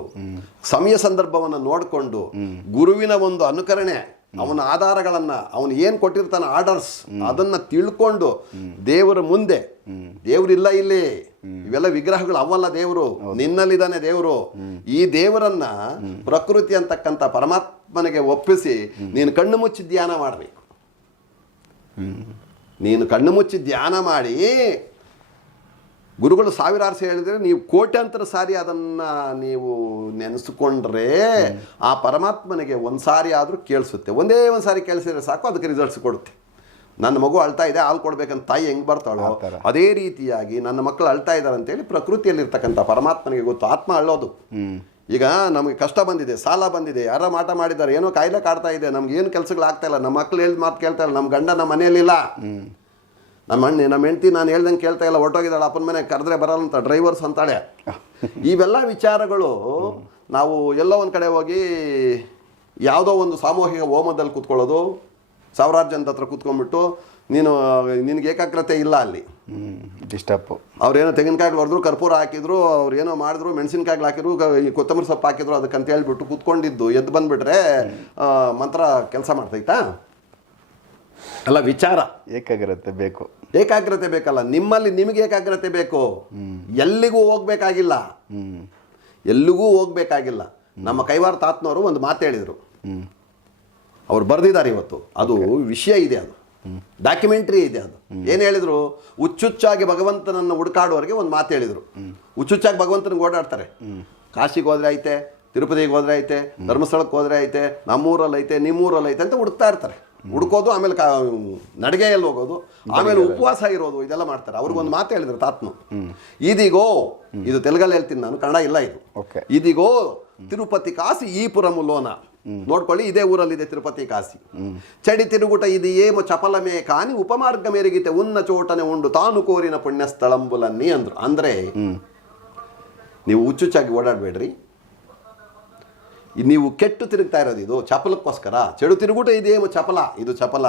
Speaker 1: ಸಮಯ ಸಂದರ್ಭವನ್ನು ನೋಡಿಕೊಂಡು, ಗುರುವಿನ ಒಂದು ಅನುಕರಣೆ, ಅವನ ಆಧಾರಗಳನ್ನ, ಅವನು ಏನು ಕೊಟ್ಟಿರ್ತಾನೆ ಆರ್ಡರ್ಸ್, ಅದನ್ನ ತಿಳ್ಕೊಂಡು ದೇವರ ಮುಂದೆ, ದೇವರಿಲ್ಲ ಇಲ್ಲಿ, ಇವೆಲ್ಲ ವಿಗ್ರಹಗಳು ಅವಲ್ಲ ದೇವರು, ನಿನ್ನಲ್ಲಿದ್ದಾನೆ ದೇವರು, ಈ ದೇವರನ್ನ ಪ್ರಕೃತಿ ಅಂತಕ್ಕಂಥ ಪರಮಾತ್ಮನಿಗೆ ಒಪ್ಪಿಸಿ, ನೀನು ಕಣ್ಣು ಮುಚ್ಚಿ ಧ್ಯಾನ ಮಾಡಬೇಕು. ನೀನು ಕಣ್ಣು ಮುಚ್ಚಿ ಧ್ಯಾನ ಮಾಡಿ ಗುರುಗಳು ಸಾವಿರಾರು ಸೇ ಹೇಳಿದ್ರೆ ನೀವು ಕೋಟ್ಯಾಂತರ ಸಾರಿ ಅದನ್ನ ನೀವು ನೆನೆಸ್ಕೊಂಡ್ರೆ ಆ ಪರಮಾತ್ಮನಿಗೆ ಒಂದು ಸಾರಿ ಆದರೂ ಕೇಳಿಸುತ್ತೆ. ಒಂದೇ ಒಂದು ಸಾರಿ ಕೇಳಿಸಿದ್ರೆ ಸಾಕು ಅದಕ್ಕೆ ರಿಸಲ್ಟ್ಸ್ ಕೊಡುತ್ತೆ. ನನ್ನ ಮಗು ಅಳ್ತಾ ಇದೆ ಹಾಲು ಕೊಡ್ಬೇಕಂತ ತಾಯಿ ಹೆಂಗೆ ಬರ್ತಾಳೋ. ಅದೇ ರೀತಿಯಾಗಿ ನನ್ನ ಮಕ್ಕಳು ಅಳ್ತಾ ಇದ್ದಾರೆ ಅಂತೇಳಿ ಪ್ರಕೃತಿಯಲ್ಲಿರ್ತಕ್ಕಂಥ ಪರಮಾತ್ಮನಿಗೆ ಗೊತ್ತು ಆತ್ಮ ಅಳ್ಳೋದು. ಈಗ ನಮಗೆ ಕಷ್ಟ ಬಂದಿದೆ ಸಾಲ ಬಂದಿದೆ ಯಾರೋ ಮಾಟ ಮಾಡಿದ್ದಾರೆ ಏನೋ ಕಾಯಿಲೆ ಕಾಡ್ತಾ ಇದೆ ನಮ್ಗೆ ಏನು ಕೆಲಸಗಳು ಆಗ್ತಾ ಇಲ್ಲ ನಮ್ಮ ಮಕ್ಳು ಹೇಳಿದ ಮಾತು ಕೇಳ್ತಾ ಇಲ್ಲ ನಮ್ಮ ಗಂಡ ನಮ್ಮ ಮನೆಯಲ್ಲಿಲ್ಲ. ನಮ್ಮ ಅಣ್ಣ ನಮ್ಮ ಹೆಂಡತಿ ನಾನು ಹೇಳ್ದಂಗೆ ಕೇಳ್ತಾ ಇಲ್ಲ ಹೊರಟೋಗಿದ್ದಾಳೆ ಅಪ್ಪನ ಮನೆ ಕರೆದ್ರೆ ಬರಲ್ಲ ಅಂತ ಡ್ರೈವರ್ಸ್ ಅಂತಾಳೆ. ಇವೆಲ್ಲ ವಿಚಾರಗಳು ನಾವು ಎಲ್ಲೋ ಒಂದು ಕಡೆ ಹೋಗಿ ಯಾವುದೋ ಒಂದು ಸಾಮೂಹಿಕ ಹೋಮದಲ್ಲಿ ಕೂತ್ಕೊಳ್ಳೋದು ಸಾವಿರಾರು ಜನದ ಹತ್ರ ಕೂತ್ಕೊಂಡ್ಬಿಟ್ಟು ನೀನು ನಿನಗೆ ಏಕಾಗ್ರತೆ ಇಲ್ಲ ಅಲ್ಲಿ.
Speaker 2: ಡಿಸ್ಟಪ್ಪು
Speaker 1: ಅವ್ರೇನೋ ತೆಂಗಿನಕಾಯಿ ಹೊಡೆದ್ರು ಕರ್ಪೂರ ಹಾಕಿದ್ರು ಅವ್ರು ಏನೋ ಮಾಡಿದ್ರು ಮೆಣಸಿನ್ಕಾಯಿ ಹಾಕಿದ್ರು ಕೊತ್ತಂಬರಿ ಸೊಪ್ಪು ಹಾಕಿದ್ರು ಅದಕ್ಕಂತ ಹೇಳ್ಬಿಟ್ಟು ಕೂತ್ಕೊಂಡಿದ್ದು ಎದ್ದು ಬಂದ್ಬಿಟ್ರೆ ಮಂತ್ರ ಕೆಲಸ ಮಾಡ್ತೈತಾ ಅಲ್ಲ ವಿಚಾರ.
Speaker 2: ಏಕಾಗ್ರತೆ ಬೇಕು.
Speaker 1: ಏಕಾಗ್ರತೆ ಬೇಕಲ್ಲ ನಿಮ್ಮಲ್ಲಿ ನಿಮಗೆ ಏಕಾಗ್ರತೆ ಬೇಕು. ಎಲ್ಲಿಗೂ ಹೋಗ್ಬೇಕಾಗಿಲ್ಲ. ಎಲ್ಲಿಗೂ ಹೋಗ್ಬೇಕಾಗಿಲ್ಲ. ನಮ್ಮ ಕೈವಾರ ತಾತ್ನವರು ಒಂದು ಮಾತು ಹೇಳಿದರು. ಅವ್ರು ಬರೆದಿದ್ದಾರೆ ಇವತ್ತು. ಅದು ವಿಷಯ ಇದೆ ಅದು. ಡಾಕ್ಯುಮೆಂಟ್ರಿ ಇದೆ ಅದು. ಏನು ಹೇಳಿದರು? ಹುಚ್ಚುಚ್ಚಾಗಿ ಭಗವಂತನನ್ನು ಹುಡುಕಾಡುವವರಿಗೆ ಒಂದು ಮಾತು ಹೇಳಿದರು. ಹುಚ್ಚುಚ್ಚಾಗಿ ಭಗವಂತನಿಗೆ ಓಡಾಡ್ತಾರೆ. ಕಾಶಿಗೆ ಹೋದ್ರೆ ಐತೆ ತಿರುಪತಿಗೆ ಹೋದ್ರೆ ಐತೆ ಧರ್ಮಸ್ಥಳಕ್ಕೆ ಹೋದ್ರೆ ಐತೆ ನಮ್ಮೂರಲ್ಲಿ ಐತೆ ನಿಮ್ಮೂರಲ್ಲಿ ಐತೆ ಅಂತ ಹುಡುಕ್ತಾ ಇರ್ತಾರೆ. ಹುಡುಕೋದು ಆಮೇಲೆ ಕಾ ನಡಿಗೆಯಲ್ಲಿ ಹೋಗೋದು ಆಮೇಲೆ ಉಪವಾಸ ಇರೋದು ಇದೆಲ್ಲ ಮಾಡ್ತಾರೆ. ಅವ್ರಿಗೊಂದು ಮಾತು ಹೇಳಿದ್ರು ತಾತ್ನು. ಇದೀಗೋ ಇದು ತೆಲುಗಲ್ಲಿ ಹೇಳ್ತೀನಿ ನಾನು ಕನ್ನಡ ಇಲ್ಲ ಇದು.
Speaker 2: ಓಕೆ.
Speaker 1: ಇದಿಗೋ ತಿರುಪತಿ ಕಾಸಿ ಈ ಪುರಮುಲೋನ. ನೋಡ್ಕೊಳ್ಳಿ ಇದೇ ಊರಲ್ಲಿದೆ ತಿರುಪತಿ ಕಾಸಿ. ಚಡಿ ತಿರುಗುಟ ಇದು ಏಮ ಚಪಲಮೇ ಕಾನಿ ಉಪಮಾರ್ಗ ಮೇರೆಗಿತೆ ಉನ್ನ ಚೋಟನೆ ಉಂಡು ತಾನು ಕೋರಿನ ಪುಣ್ಯ ಸ್ಥಳಂಬುಲನ್ನಿ ಅಂದ್ರು ಅಂದ್ರೆ ನೀವು ಹುಚ್ಚುಚ್ಚಾಗಿ ಓಡಾಡಬೇಡ್ರಿ. ನೀವು ಕೆಟ್ಟು ತಿರುಗ್ತಾ ಇರೋದು ಇದು ಚಪಲಕ್ಕೋಸ್ಕರ. ಚೆಡು ತಿರುಗುಟ ಇದೇಮೋ ಚಪಲ? ಇದು ಚಪಲ.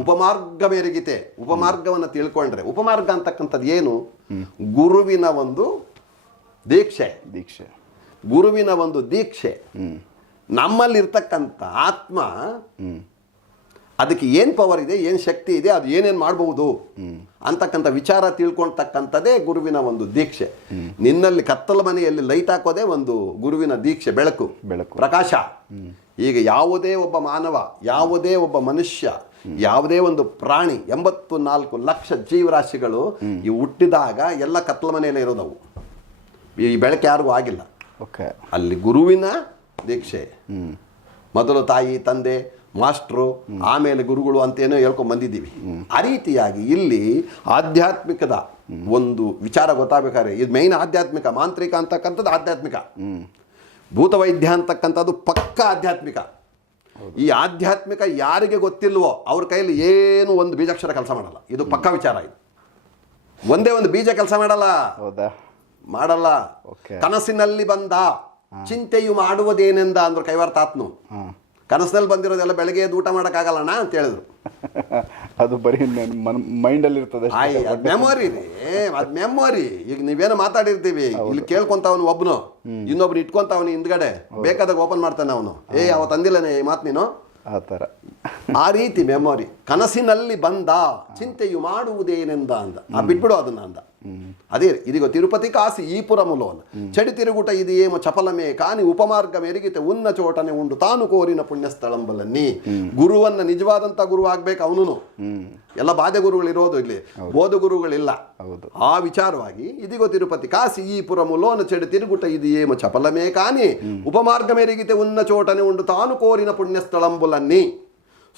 Speaker 1: ಉಪಮಾರ್ಗ ಮೇರೆಗಿತೆ. ಉಪಮಾರ್ಗವನ್ನು ತಿಳ್ಕೊಂಡ್ರೆ. ಉಪಮಾರ್ಗ ಅಂತಕ್ಕಂಥದ್ದು ಏನು? ಗುರುವಿನ ಒಂದು ದೀಕ್ಷೆ.
Speaker 2: ದೀಕ್ಷೆ.
Speaker 1: ಗುರುವಿನ ಒಂದು ದೀಕ್ಷೆ. ನಮ್ಮಲ್ಲಿರ್ತಕ್ಕಂಥ ಆತ್ಮ ಅದಕ್ಕೆ ಏನು ಪವರ್ ಇದೆ ಏನು ಶಕ್ತಿ ಇದೆ ಅದು ಏನೇನು ಮಾಡಬಹುದು? ಅಂತಕ್ಕಂಥ ವಿಚಾರ ತಿಳ್ಕೊಳ್ತಕ್ಕಂಥದ್ದೇ ಗುರುವಿನ ಒಂದು ದೀಕ್ಷೆ. ನಿನ್ನಲ್ಲಿ ಕತ್ತಲ ಮನೆಯಲ್ಲಿ ಲೈಟ್ ಹಾಕೋದೇ ಒಂದು ಗುರುವಿನ ದೀಕ್ಷೆ ಬೆಳಕು.
Speaker 2: ಬೆಳಕು.
Speaker 1: ಪ್ರಕಾಶ. ಈಗ ಯಾವುದೇ ಒಬ್ಬ ಮಾನವ ಯಾವುದೇ ಒಬ್ಬ ಮನುಷ್ಯ ಯಾವುದೇ ಒಂದು ಪ್ರಾಣಿ ಎಂಬತ್ತು ನಾಲ್ಕು ಲಕ್ಷ ಜೀವರಾಶಿಗಳು ಈ ಹುಟ್ಟಿದಾಗ ಎಲ್ಲ ಕತ್ತಲ ಮನೆಯಲ್ಲೇ ಇರೋದವು. ಈ ಬೆಳಕು ಯಾರಿಗೂ ಆಗಿಲ್ಲ.
Speaker 2: ಓಕೆ
Speaker 1: ಅಲ್ಲಿ ಗುರುವಿನ ದೀಕ್ಷೆ. ಮೊದಲು ತಾಯಿ ತಂದೆ ಮಾಸ್ಟ್ರು ಆಮೇಲೆ ಗುರುಗಳು ಅಂತೇನೋ ಹೇಳ್ಕೊಂಡು ಬಂದಿದ್ದೀವಿ. ಆ ರೀತಿಯಾಗಿ ಇಲ್ಲಿ ಆಧ್ಯಾತ್ಮಿಕದ ಒಂದು ವಿಚಾರ ಗೊತ್ತಾಗಬೇಕಾದ್ರೆ ಇದು ಮೈನ್ ಆಧ್ಯಾತ್ಮಿಕ ಮಾಂತ್ರಿಕ ಅಂತಕ್ಕಂಥದ್ದು ಆಧ್ಯಾತ್ಮಿಕ. ಭೂತವೈದ್ಯ ಅಂತಕ್ಕಂಥದ್ದು ಪಕ್ಕ ಆಧ್ಯಾತ್ಮಿಕ. ಈ ಆಧ್ಯಾತ್ಮಿಕ ಯಾರಿಗೆ ಗೊತ್ತಿಲ್ವೋ ಅವ್ರ ಕೈಯಲ್ಲಿ ಏನು ಒಂದು ಬೀಜಾಕ್ಷರ ಕೆಲಸ ಮಾಡಲ್ಲ. ಇದು ಪಕ್ಕ ವಿಚಾರ ಇದು. ಒಂದೇ ಒಂದು ಬೀಜ ಕೆಲಸ ಮಾಡಲ್ಲ.
Speaker 2: ಹೌದಾ?
Speaker 1: ಮಾಡಲ್ಲ. ಕನಸಿನಲ್ಲಿ ಬಂದ ಚಿಂತೆಯು ಮಾಡುವುದೇನೆಂದ ಅಂದ್ರು ಕೈವಾರ ತಾತ್ನು ಕನಸಿನಲ್ಲಿ ಬಂದಿರೋದೆಲ್ಲ ಬೆಳಗ್ಗೆ ಎದ್ದು ಊಟ ಮಾಡೋಕ್ಕಾಗಲ್ಲಣ್ಣ ಅಂತ ಹೇಳಿದ್ರು.
Speaker 2: ಅದು ಬರೀ ಮೈಂಡಲ್ಲಿ ಇರ್ತದೆ
Speaker 1: ಮೆಮೊರಿ ರೀ. ಅದ್ ಮೆಮೊರಿ ಈಗ ನೀವೇನು ಮಾತಾಡಿರ್ತೀವಿ ಇಲ್ಲಿ ಕೇಳ್ಕೊಂತಾವನು ಒಬ್ನು. ಇನ್ನೊಬ್ನು ಇಟ್ಕೊಂತವನು ಹಿಂದ್ಗಡೆ. ಬೇಕಾದಾಗ ಓಪನ್ ಮಾಡ್ತಾನೆ ಅವನು. ಏ ಅವ ತಂದಿಲ್ಲನೇ ಈ ಮಾತು ನೀನು?
Speaker 2: ಆ ಥರ.
Speaker 1: ಆ ರೀತಿ ಮೆಮೊರಿ ಕನಸಿನಲ್ಲಿ ಬಂದ ಚಿಂತೆಯು ಮಾಡುವುದೇನೆಂದ ಅಂದ. ಆ ಬಿಟ್ಬಿಡು ಅದನ್ನ ಅಂದ. ಅದೇ ಇದಿಗೋ ತಿರುಪತಿ ಕಾಸಿ ಈ ಪುರಮುಲೋನ ಚಡಿ ತಿರುಗುಟ ಇದೇಮ ಚಪಲಮೇ ಕಾನಿ ಉಪಮಾರ್ಗ ಮೆರಿಗಿತೆ ಉನ್ನ ಚೋಟನೆ ಉಂಡು. ತಾನು ಕೋರಿನ ಪುಣ್ಯ ಸ್ಥಳಂಬಲನ್ನಿ ಗುರುವನ್ನ ನಿಜವಾದಂತ ಗುರು ಆಗ್ಬೇಕು ಅವನು ಎಲ್ಲ ಬಾಧೆ ಗುರುಗಳಿರೋದು ಇಲ್ಲಿ. ಬೋಧ ಗುರುಗಳಿಲ್ಲ.
Speaker 2: ಹೌದು.
Speaker 1: ಆ ವಿಚಾರವಾಗಿ ಇದಿಗೋ ತಿರುಪತಿ ಕಾಸಿ ಈ ಪುರಮುಲೋನ ಚೆಡು ತಿರುಗುಟ ಇದು ಏಮ ಚಪಲಮೇ ಕಾನಿ ಉಪಮಾರ್ಗ ಮೇರೆಗಿತೆ ಉನ್ನ ಚೋಟನೆ ಉಂಡು. ತಾನು ಕೋರಿನ ಪುಣ್ಯ ಸ್ಥಳಂಬುಲನ್ನಿ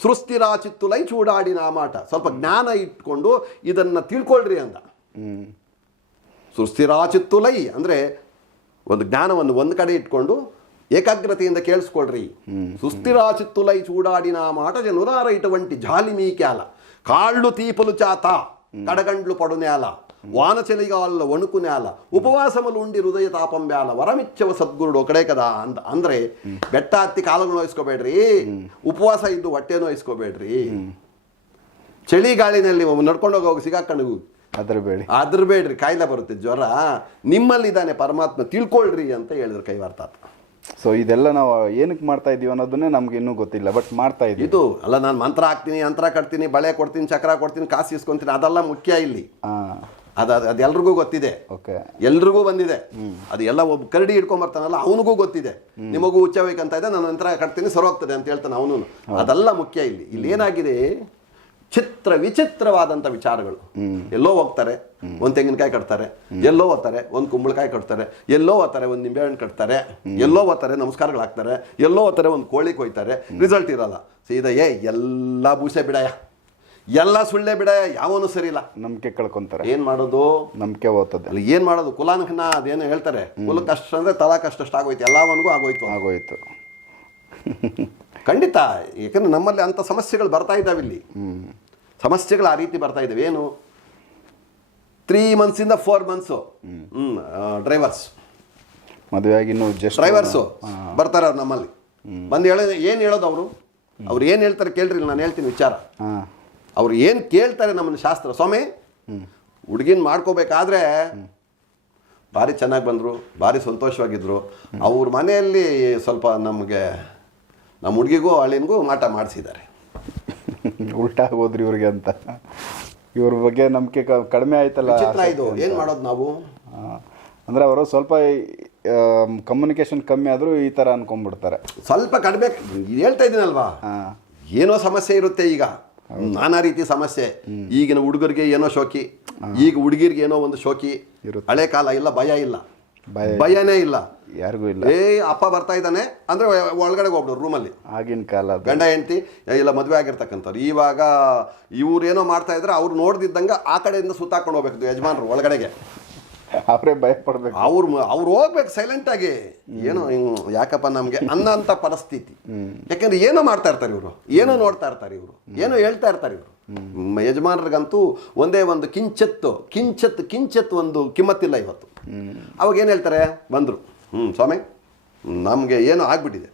Speaker 1: ಸೃಷ್ಟಿರಾ ಚಿತ್ತುಲೈ ಚೂಡಾಡಿ ನಾಮಾಟ. ಸ್ವಲ್ಪ ಜ್ಞಾನ ಇಟ್ಕೊಂಡು ಇದನ್ನ ತಿಳ್ಕೊಳ್ರಿ ಅಂದ.
Speaker 2: ಹ್ಮ್
Speaker 1: ಸ್ಥಿರಾಚಿತ್ತುಲೈ ಅಂದರೆ ಒಂದು ಜ್ಞಾನವನ್ನು ಒಂದು ಕಡೆ ಇಟ್ಕೊಂಡು ಏಕಾಗ್ರತೆಯಿಂದ ಕೇಳಿಸ್ಕೊಳ್ರಿ. ಸುಸ್ಥಿರಾಚಿತ್ತುಲೈ ಚೂಡಾಡಿನ ಮಾಟ ಜನುರಾರ ಇಟುವಂಟಿ ಜಾಲಿ ಮೀಕ್ಯಾಲ ಕಾళ్ళు ತೀಪಲು ಚಾತ, ಕಡಗಂಡ್ಲು ಅಲ. వాన చెలిగాళ్ళ వణుకునేల ಉಪವಾಸಮಲು ಉಂಡಿ ಹೃದಯ ತಾಪಂಬ್ಯಾಲ ವರಮಿಚ್ಚವ ಸದ್ಗುರುಡು ಕಡೆ ಕದಾ ಅಂತ ಅಂದರೆ ಬೆಟ್ಟ ಹತ್ತಿ ಕಾಲುಗಳು ನೋಯಿಸ್ಕೋಬೇಡ್ರಿ. ಉಪವಾಸ ಇದ್ದು ಹೊಟ್ಟೆ ನೋಯಿಸ್ಕೋಬೇಡ್ರಿ. ಚಳಿ ಗಾಳಿನಲ್ಲಿ ನಡ್ಕೊಂಡು ಹೋಗಿ ಸಿಗಾಕೊಂಡು
Speaker 2: ಅದ್ರ ಬೇಡಿ.
Speaker 1: ಅದ್ರ ಬೇಡ್ರಿ ಕಾಯಿಲೆ ಬರುತ್ತೆ ಜ್ವರ. ನಿಮ್ಮಲ್ಲಿದ್ದಾನೆ ಪರಮಾತ್ಮ ತಿಳ್ಕೊಳ್ರಿ ಅಂತ ಹೇಳಿದ್ರು ಕೈವಾರ್ತಾತ
Speaker 2: ಸೊ ಇದೆಲ್ಲ ನಾವು ಏನಕ್ಕೆ ಮಾಡ್ತಾ ಇದೀವಿ ಅನ್ನೋದನ್ನೇ ನಮ್ಗೆ ಇನ್ನೂ ಗೊತ್ತಿಲ್ಲ ಬಟ್ ಮಾಡ್ತಾ ಇದೀವಿ.
Speaker 1: ಇದು ಅಲ್ಲ ನಾನು ಮಂತ್ರ ಹಾಕ್ತೀನಿ ಯಂತ್ರ ಕಟ್ತೀನಿ ಬಳೆ ಕೊಡ್ತೀನಿ ಚಕ್ರ ಕೊಡ್ತೀನಿ ಕಾಸು ಇಸ್ಕೊಂತೀನಿ ಅದೆಲ್ಲ ಮುಖ್ಯ ಇಲ್ಲಿ.
Speaker 2: ಆ.
Speaker 1: ಅದು ಅದು ಎಲ್ರಿಗೂ ಗೊತ್ತಿದೆ.
Speaker 2: ಓಕೆ
Speaker 1: ಎಲ್ರಿಗೂ ಬಂದಿದೆ. ಅದು ಎಲ್ಲ ಒಬ್ಬ ಕರಡಿ ಹಿಡ್ಕೊಂಬರ್ತಾನಲ್ಲ ಅವನಿಗೂ ಗೊತ್ತಿದೆ. ನಿಮಗೂ ಹುಚ್ಚಬೇಕಂತ ಇದೆ ನಾನು ಯಂತ್ರ ಕಟ್ತೀನಿ ಸರೋಗ್ತದೆ ಅಂತ ಹೇಳ್ತಾನೆ ಅವನು ಅದೆಲ್ಲ ಮುಖ್ಯ ಇಲ್ಲಿ. ಇಲ್ಲಿ ಏನಾಗಿದೆ? ಚಿತ್ರ ವಿಚಿತ್ರವಾದಂಥ ವಿಚಾರಗಳು. ಎಲ್ಲೋ ಹೋಗ್ತಾರೆ ಒಂದು ತೆಂಗಿನಕಾಯಿ ಕಟ್ತಾರೆ ಎಲ್ಲೋ ಓದ್ತಾರೆ ಒಂದು ಕುಂಬಳಕಾಯಿ ಕಟ್ತಾರೆ ಎಲ್ಲೋ ಓದ್ತಾರೆ ಒಂದು ನಿಂಬೆಹಣ್ಣು ಕಟ್ತಾರೆ ಎಲ್ಲೋ ಓದ್ತಾರೆ ನಮಸ್ಕಾರಗಳು ಹಾಕ್ತಾರೆ ಎಲ್ಲೋ ಓದ್ತಾರೆ ಒಂದು ಕೋಳಿ ಕೊಯ್ತಾರೆ ರಿಸಲ್ಟ್ ಇರಲ್ಲ. ಸೀದಾ ಏ ಎಲ್ಲ ಬೂಸೆ ಬಿಡಯ ಎಲ್ಲ ಸುಳ್ಳೆ ಬಿಡ ಯಾವನು ಸರಿ ಇಲ್ಲ.
Speaker 2: ನಂಬಿಕೆ ಕಳ್ಕೊಂತಾರೆ.
Speaker 1: ಏನ್ ಮಾಡೋದು?
Speaker 2: ನಂಬಿಕೆ ಓದ್ತದೆ
Speaker 1: ಅಲ್ಲಿ ಏನ್ ಮಾಡೋದು? ಕುಲಾನಕನ ಅದೇನು ಹೇಳ್ತಾರೆ. ಕುಲ ಕಷ್ಟ ಅಂದ್ರೆ ತಲಾ ಕಷ್ಟ ಆಗೋಯ್ತು ಎಲ್ಲವನ್ಗೂ ಆಗೋಯ್ತು
Speaker 2: ಆಗೋಯ್ತು.
Speaker 1: ಖಂಡಿತ ಯಾಕಂದ್ರೆ ನಮ್ಮಲ್ಲಿ ಅಂತ ಸಮಸ್ಯೆಗಳು ಬರ್ತಾ ಇದ್ದಾವೆ ಇಲ್ಲಿ ಸಮಸ್ಯೆಗಳು ಆ ರೀತಿ ಬರ್ತಾ ಇದ್ದಾವೆ ಏನು? ತ್ರೀ ಮಂತ್ಸಿಂದ ಫೋರ್ ಮಂತ್ಸು ಡ್ರೈವರ್ಸ್
Speaker 2: ಮದುವೆಯಾಗಿ ಇನ್ನು ಜಸ್ಟ್
Speaker 1: ಡ್ರೈವರ್ಸು ಬರ್ತಾರೆ ಅವ್ರು ನಮ್ಮಲ್ಲಿ. ಬಂದು ಹೇಳ ಏನು ಹೇಳೋದು ಅವರು? ಅವ್ರು ಏನು ಹೇಳ್ತಾರೆ ಕೇಳ್ರಿ ನಾನು ಹೇಳ್ತೀನಿ ವಿಚಾರ. ಅವ್ರು ಏನು ಕೇಳ್ತಾರೆ ನಮ್ಮನ್ನು ಶಾಸ್ತ್ರ. ಸ್ವಾಮಿ ಹುಡುಗಿನ ಮಾಡ್ಕೋಬೇಕಾದ್ರೆ ಭಾರಿ ಚೆನ್ನಾಗಿ ಬಂದರು ಭಾರಿ ಸಂತೋಷವಾಗಿದ್ದರು ಅವ್ರ ಮನೆಯಲ್ಲಿ ಸ್ವಲ್ಪ ನಮಗೆ ನಮ್ಮ ಹುಡುಗಿಗೂ ಹಳ್ಳಿನಿಗೂ ಮಾಟ ಮಾಡಿಸಿದ್ದಾರೆ.
Speaker 2: ಉಲ್ಟಾ ಹೋದ್ರಿ ಇವ್ರಿಗೆ ಅಂತ. ಇವ್ರ ಬಗ್ಗೆ ನಂಬಿಕೆ ಕಡಿಮೆ ಆಯ್ತಲ್ಲ
Speaker 1: ಇದು. ಏನು ಮಾಡೋದು ನಾವು?
Speaker 2: ಅಂದರೆ ಅವರು ಸ್ವಲ್ಪ ಕಮ್ಯುನಿಕೇಶನ್ ಕಮ್ಮಿ ಆದರೂ ಈ ಥರ ಅನ್ಕೊಂಡ್ಬಿಡ್ತಾರೆ.
Speaker 1: ಸ್ವಲ್ಪ ಕಡಿಮೆ ಹೇಳ್ತಾ ಇದ್ದೀನಲ್ವಾ?
Speaker 2: ಹಾಂ.
Speaker 1: ಏನೋ ಸಮಸ್ಯೆ ಇರುತ್ತೆ ಈಗ. ನಾನಾ ರೀತಿ ಸಮಸ್ಯೆ. ಈಗಿನ ಹುಡುಗರಿಗೆ ಏನೋ ಶೋಕಿ ಈಗ ಹುಡುಗಿರ್ಗೆ ಏನೋ ಒಂದು ಶೋಕಿ. ಹಳೆ ಕಾಲ ಇಲ್ಲ ಭಯ ಇಲ್ಲ. ಭಯನೇ ಇಲ್ಲ.
Speaker 2: ಯಾರಿಗೂ ಇಲ್ಲ.
Speaker 1: ಏ ಅಪ್ಪ ಬರ್ತಾ ಇದ್ದಾನೆ ಅಂದ್ರೆ ಒಳಗಡೆ ಹೋಗ್ಬಿಡು ರೂಮಲ್ಲಿ
Speaker 2: ಆಗಿನ ಕಾಲ
Speaker 1: ಗಂಡ ಹೆಂಡತಿ ಇಲ್ಲ ಮದುವೆ ಆಗಿರ್ತಕ್ಕಂಥವ್ರು. ಇವಾಗ ಇವ್ರೇನೋ ಮಾಡ್ತಾ ಇದ್ರೆ ಅವ್ರು ನೋಡ್ದಿದ್ದಂಗೆ ಆ ಕಡೆಯಿಂದ ಸುತ್ತಾಕೊಂಡು ಹೋಗ್ಬೇಕು ಯಜಮಾನ್ರು ಒಳಗಡೆಗೆ.
Speaker 2: ಅವರೇ ಭಯ ಪಡ್ಬೇಕು.
Speaker 1: ಅವ್ರು ಅವ್ರು ಹೋಗ್ಬೇಕು ಸೈಲೆಂಟ್ ಆಗಿ. ಏನೋ ಯಾಕಪ್ಪ ನಮಗೆ ಅನ್ನೋಂಥ ಪರಿಸ್ಥಿತಿ. ಯಾಕಂದ್ರೆ ಏನೋ ಮಾಡ್ತಾ ಇರ್ತಾರೆ ಇವರು. ಏನೋ ನೋಡ್ತಾ ಇರ್ತಾರೆ ಇವರು. ಏನೋ ಹೇಳ್ತಾ ಇರ್ತಾರೆ ಇವರು. ಯಜಮಾನರಿಗಂತೂ ಒಂದೇ ಒಂದು ಕಿಂಚತ್ತು ಕಿಂಚತ್ ಕಿಂಚತ್ ಒಂದು ಕಿಮ್ಮತ್ತಿಲ್ಲ ಇವತ್ತು. ಅವಾಗ ಏನು ಹೇಳ್ತಾರೆ? ಬಂದರು. ಹ್ಞೂ ಸ್ವಾಮಿ ನಮಗೆ ಏನೋ ಆಗಿಬಿಟ್ಟಿದೆ?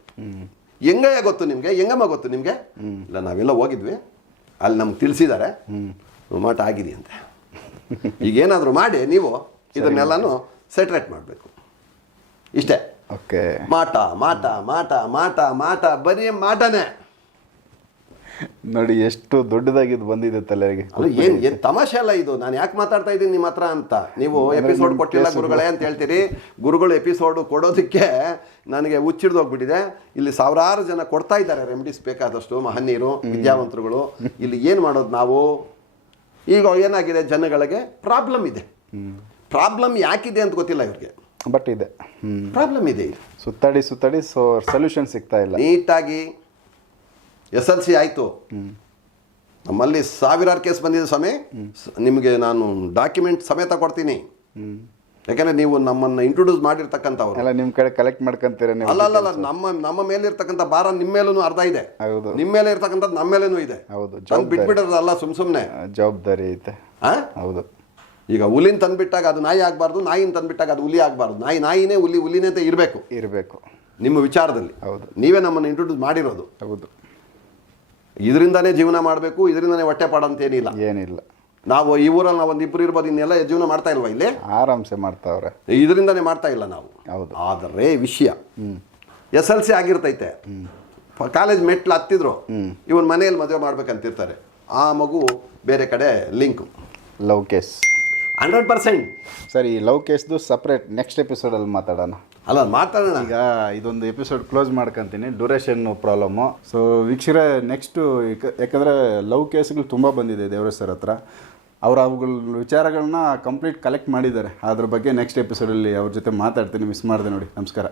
Speaker 1: ಹೆಂಗಯ್ಯ ಗೊತ್ತು ನಿಮಗೆ? ಹೆಂಗಮ್ಮ ಗೊತ್ತು ನಿಮಗೆ? ಇಲ್ಲ ನಾವೆಲ್ಲ ಹೋಗಿದ್ವಿ. ಅಲ್ಲಿ ನಮ್ಗೆ ತಿಳಿಸಿದ್ದಾರೆ. ಮಾಟ ಆಗಿದೆ ಅಂತ. ಈಗ ಏನಾದರೂ ಮಾಡಿ ನೀವು ಇದನ್ನೆಲ್ಲನೂ ಸೆಟ್ರೇಟ್ ಮಾಡಬೇಕು. ಇಷ್ಟೇ.
Speaker 2: ಓಕೆ.
Speaker 1: ಮಾಟ ಮಾಟ ಮಾಟ ಮಾಟ ಮಾಟ ಬರೀ ಮಾಟನೇ.
Speaker 2: ನೋಡಿ ಎಷ್ಟು ದೊಡ್ಡದಾಗಿದ್ದು ಬಂದಿದೆ ತಲೆಗೆ.
Speaker 1: ಅದು ಏನ್ ಏನ್ ತಮಾಷೆ ಅಲ್ಲ ಇದು? ನಾನು ಯಾಕೆ ಮಾತಾಡ್ತಾ ಇದ್ದೀನಿ ನಿಮ್ಮ ಹತ್ರ ಅಂತ? ನೀವು ಎಪಿಸೋಡ್ ಕೊಟ್ಟಿಲ್ಲ ಗುರುಗಳೇ ಅಂತ ಹೇಳ್ತೀರಿ. ಗುರುಗಳು ಎಪಿಸೋಡ್ ಕೊಡೋದಕ್ಕೆ ನನಗೆ ಹುಚ್ಚಿಡ್ದು ಹೋಗ್ಬಿಟ್ಟಿದೆ. ಇಲ್ಲಿ ಸಾವಿರಾರು ಜನ ಕೊಡ್ತಾ ಇದ್ದಾರೆ ರೆಮಿಡೀಸ್ ಬೇಕಾದಷ್ಟು ಮಹನೀಯರು ವಿದ್ಯಾವಂತರುಗಳು. ಇಲ್ಲಿ ಏನು ಮಾಡೋದು ನಾವು? ಈಗ ಏನಾಗಿದೆ? ಜನಗಳಿಗೆ ಪ್ರಾಬ್ಲಮ್ ಇದೆ. ಪ್ರಾಬ್ಲಮ್ ಯಾಕಿದೆ ಅಂತ ಗೊತ್ತಿಲ್ಲ ಇವ್ರಿಗೆ.
Speaker 2: ಬಟ್ ಇದೆ.
Speaker 1: ಪ್ರಾಬ್ಲಮ್ ಇದೆ
Speaker 2: ಸುತ್ತಾಡಿ ಸುತ್ತಾಡಿ ಸೊ ಸೊಲ್ಯೂಷನ್ ಸಿಗ್ತಾ ಇಲ್ಲ.
Speaker 1: ನೀಟಾಗಿ ಎಸ್ ಎಲ್ ಸಿ ಆಯಿತು. ನಮ್ಮಲ್ಲಿ ಸಾವಿರಾರು ಕೇಸ್ ಬಂದಿದೆ ಸ್ವಾಮಿ. ನಿಮಗೆ ನಾನು ಡಾಕ್ಯುಮೆಂಟ್ ಸಮೇತ ಕೊಡ್ತೀನಿ. ಯಾಕಂದ್ರೆ ನೀವು ನಮ್ಮನ್ನು ಇಂಟ್ರೊಡ್ಯೂಸ್ ಮಾಡಿರ್ತಕ್ಕಂಥವ್ರು.
Speaker 2: ಅಲ್ಲ ನಿಮ್ಮ ಕಡೆ ಕಲೆಕ್ಟ್ ಮಾಡ್ಕೊಂತೀರ ನೀವು?
Speaker 1: ಅಲ್ಲ ಅಲ್ಲ ನಮ್ಮ ನಮ್ಮ ಮೇಲೆ ಇರ್ತಕ್ಕಂಥ ಭಾರ ನಿಮ್ಮ ಮೇಲೂ ಅರ್ಧ ಇದೆ.
Speaker 2: ಹೌದು.
Speaker 1: ನಿಮ್ಮ ಮೇಲೆ ಇರ್ತಕ್ಕಂಥದ್ದು ನಮ್ಮ ಮೇಲೂ ಇದೆ.
Speaker 2: ಹೌದು
Speaker 1: ತಂದು ಬಿಟ್ಬಿಟ್ಟಿರೋದಲ್ಲ ಸುಮ್ ಸುಮ್ಮನೆ
Speaker 2: ಜವಾಬ್ದಾರಿ ಐತೆ.
Speaker 1: ಹಾಂ
Speaker 2: ಹೌದು.
Speaker 1: ಈಗ ಹುಲಿನ ತಂದ್ಬಿಟ್ಟಾಗ ಅದು ನಾಯಿ ಆಗಬಾರ್ದು ನಾಯಿನ ತಂದ್ಬಿಟ್ಟಾಗ ಅದು ಹುಲಿ ಆಗಬಾರ್ದು. ನಾಯಿ ನಾಯಿನೇ ಹುಲಿ ಹುಲಿನೇ ಅಂತ ಇರಬೇಕು.
Speaker 2: ಇರಬೇಕು.
Speaker 1: ನಿಮ್ಮ ವಿಚಾರದಲ್ಲಿ.
Speaker 2: ಹೌದು.
Speaker 1: ನೀವೇ ನಮ್ಮನ್ನು ಇಂಟ್ರೊಡ್ಯೂಸ್ ಮಾಡಿರೋದು.
Speaker 2: ಹೌದು.
Speaker 1: ಇದರಿಂದಾನೇ ಜೀವನ ಮಾಡಬೇಕು ಇದರಿಂದಾನೇ ಹೊಟ್ಟೆ ಪಾಡಂತೇನಿಲ್ಲ
Speaker 2: ಏನಿಲ್ಲ.
Speaker 1: ನಾವು ಈ ಊರಲ್ಲಿ ನಾವು ಒಂದು ಇಬ್ಬರು ಇರ್ಬೋದು ಇನ್ನೆಲ್ಲ ಜೀವನ ಮಾಡ್ತಾ ಇಲ್ವಾ ಇಲ್ಲಿ?
Speaker 2: ಆರಾಮ್ಸೆ ಮಾಡ್ತಾವ್ರೆ.
Speaker 1: ಇದರಿಂದಾನೇ ಮಾಡ್ತಾ ಇಲ್ಲ ನಾವು.
Speaker 2: ಹೌದು.
Speaker 1: ಆದರೆ ವಿಷಯ. ಎಸ್ ಎಲ್ ಸಿ ಆಗಿರ್ತೈತೆ. ಕಾಲೇಜ್ ಮೆಟ್ಲು ಹತ್ತಿದ್ರು. ಇವನ್ ಮನೆಯಲ್ಲಿ ಮದುವೆ ಮಾಡ್ಬೇಕಂತಿರ್ತಾರೆ. ಆ ಮಗು ಬೇರೆ ಕಡೆ link.
Speaker 2: Love case
Speaker 1: hundred percent.
Speaker 2: ಸರಿ ಲವ್ ಕೇಸ್ದು ಸಪ್ರೇಟ್ ನೆಕ್ಸ್ಟ್ ಎಪಿಸೋಡಲ್ಲಿ ಮಾತಾಡೋಣ.
Speaker 1: ಅಲ್ಲ ಮಾತಾಡೋಣ
Speaker 2: ಈಗ ಇದೊಂದು ಎಪಿಸೋಡ್ ಕ್ಲೋಸ್ ಮಾಡ್ಕೊಂತೀನಿ. ಡ್ಯೂರೇಷನ್ ಪ್ರಾಬ್ಲಮ್ಮು ಸೊ ವೀಕ್ಷಕರೇ ನೆಕ್ಸ್ಟು ಯಾಕಂದರೆ ಲವ್ ಕೇಸ್ಗಳು ತುಂಬ ಬಂದಿದೆ ದೇವರ ಸರ್ ಹತ್ರ. ಅವ್ರು ಅವುಗಳ ವಿಚಾರಗಳನ್ನ ಕಂಪ್ಲೀಟ್ ಕಲೆಕ್ಟ್ ಮಾಡಿದ್ದಾರೆ. ಅದ್ರ ಬಗ್ಗೆ ನೆಕ್ಸ್ಟ್ ಎಪಿಸೋಡಲ್ಲಿ ಅವ್ರ ಜೊತೆ ಮಾತಾಡ್ತೀನಿ. ಮಿಸ್ ಮಾಡಿದೆ ನೋಡಿ. ನಮಸ್ಕಾರ.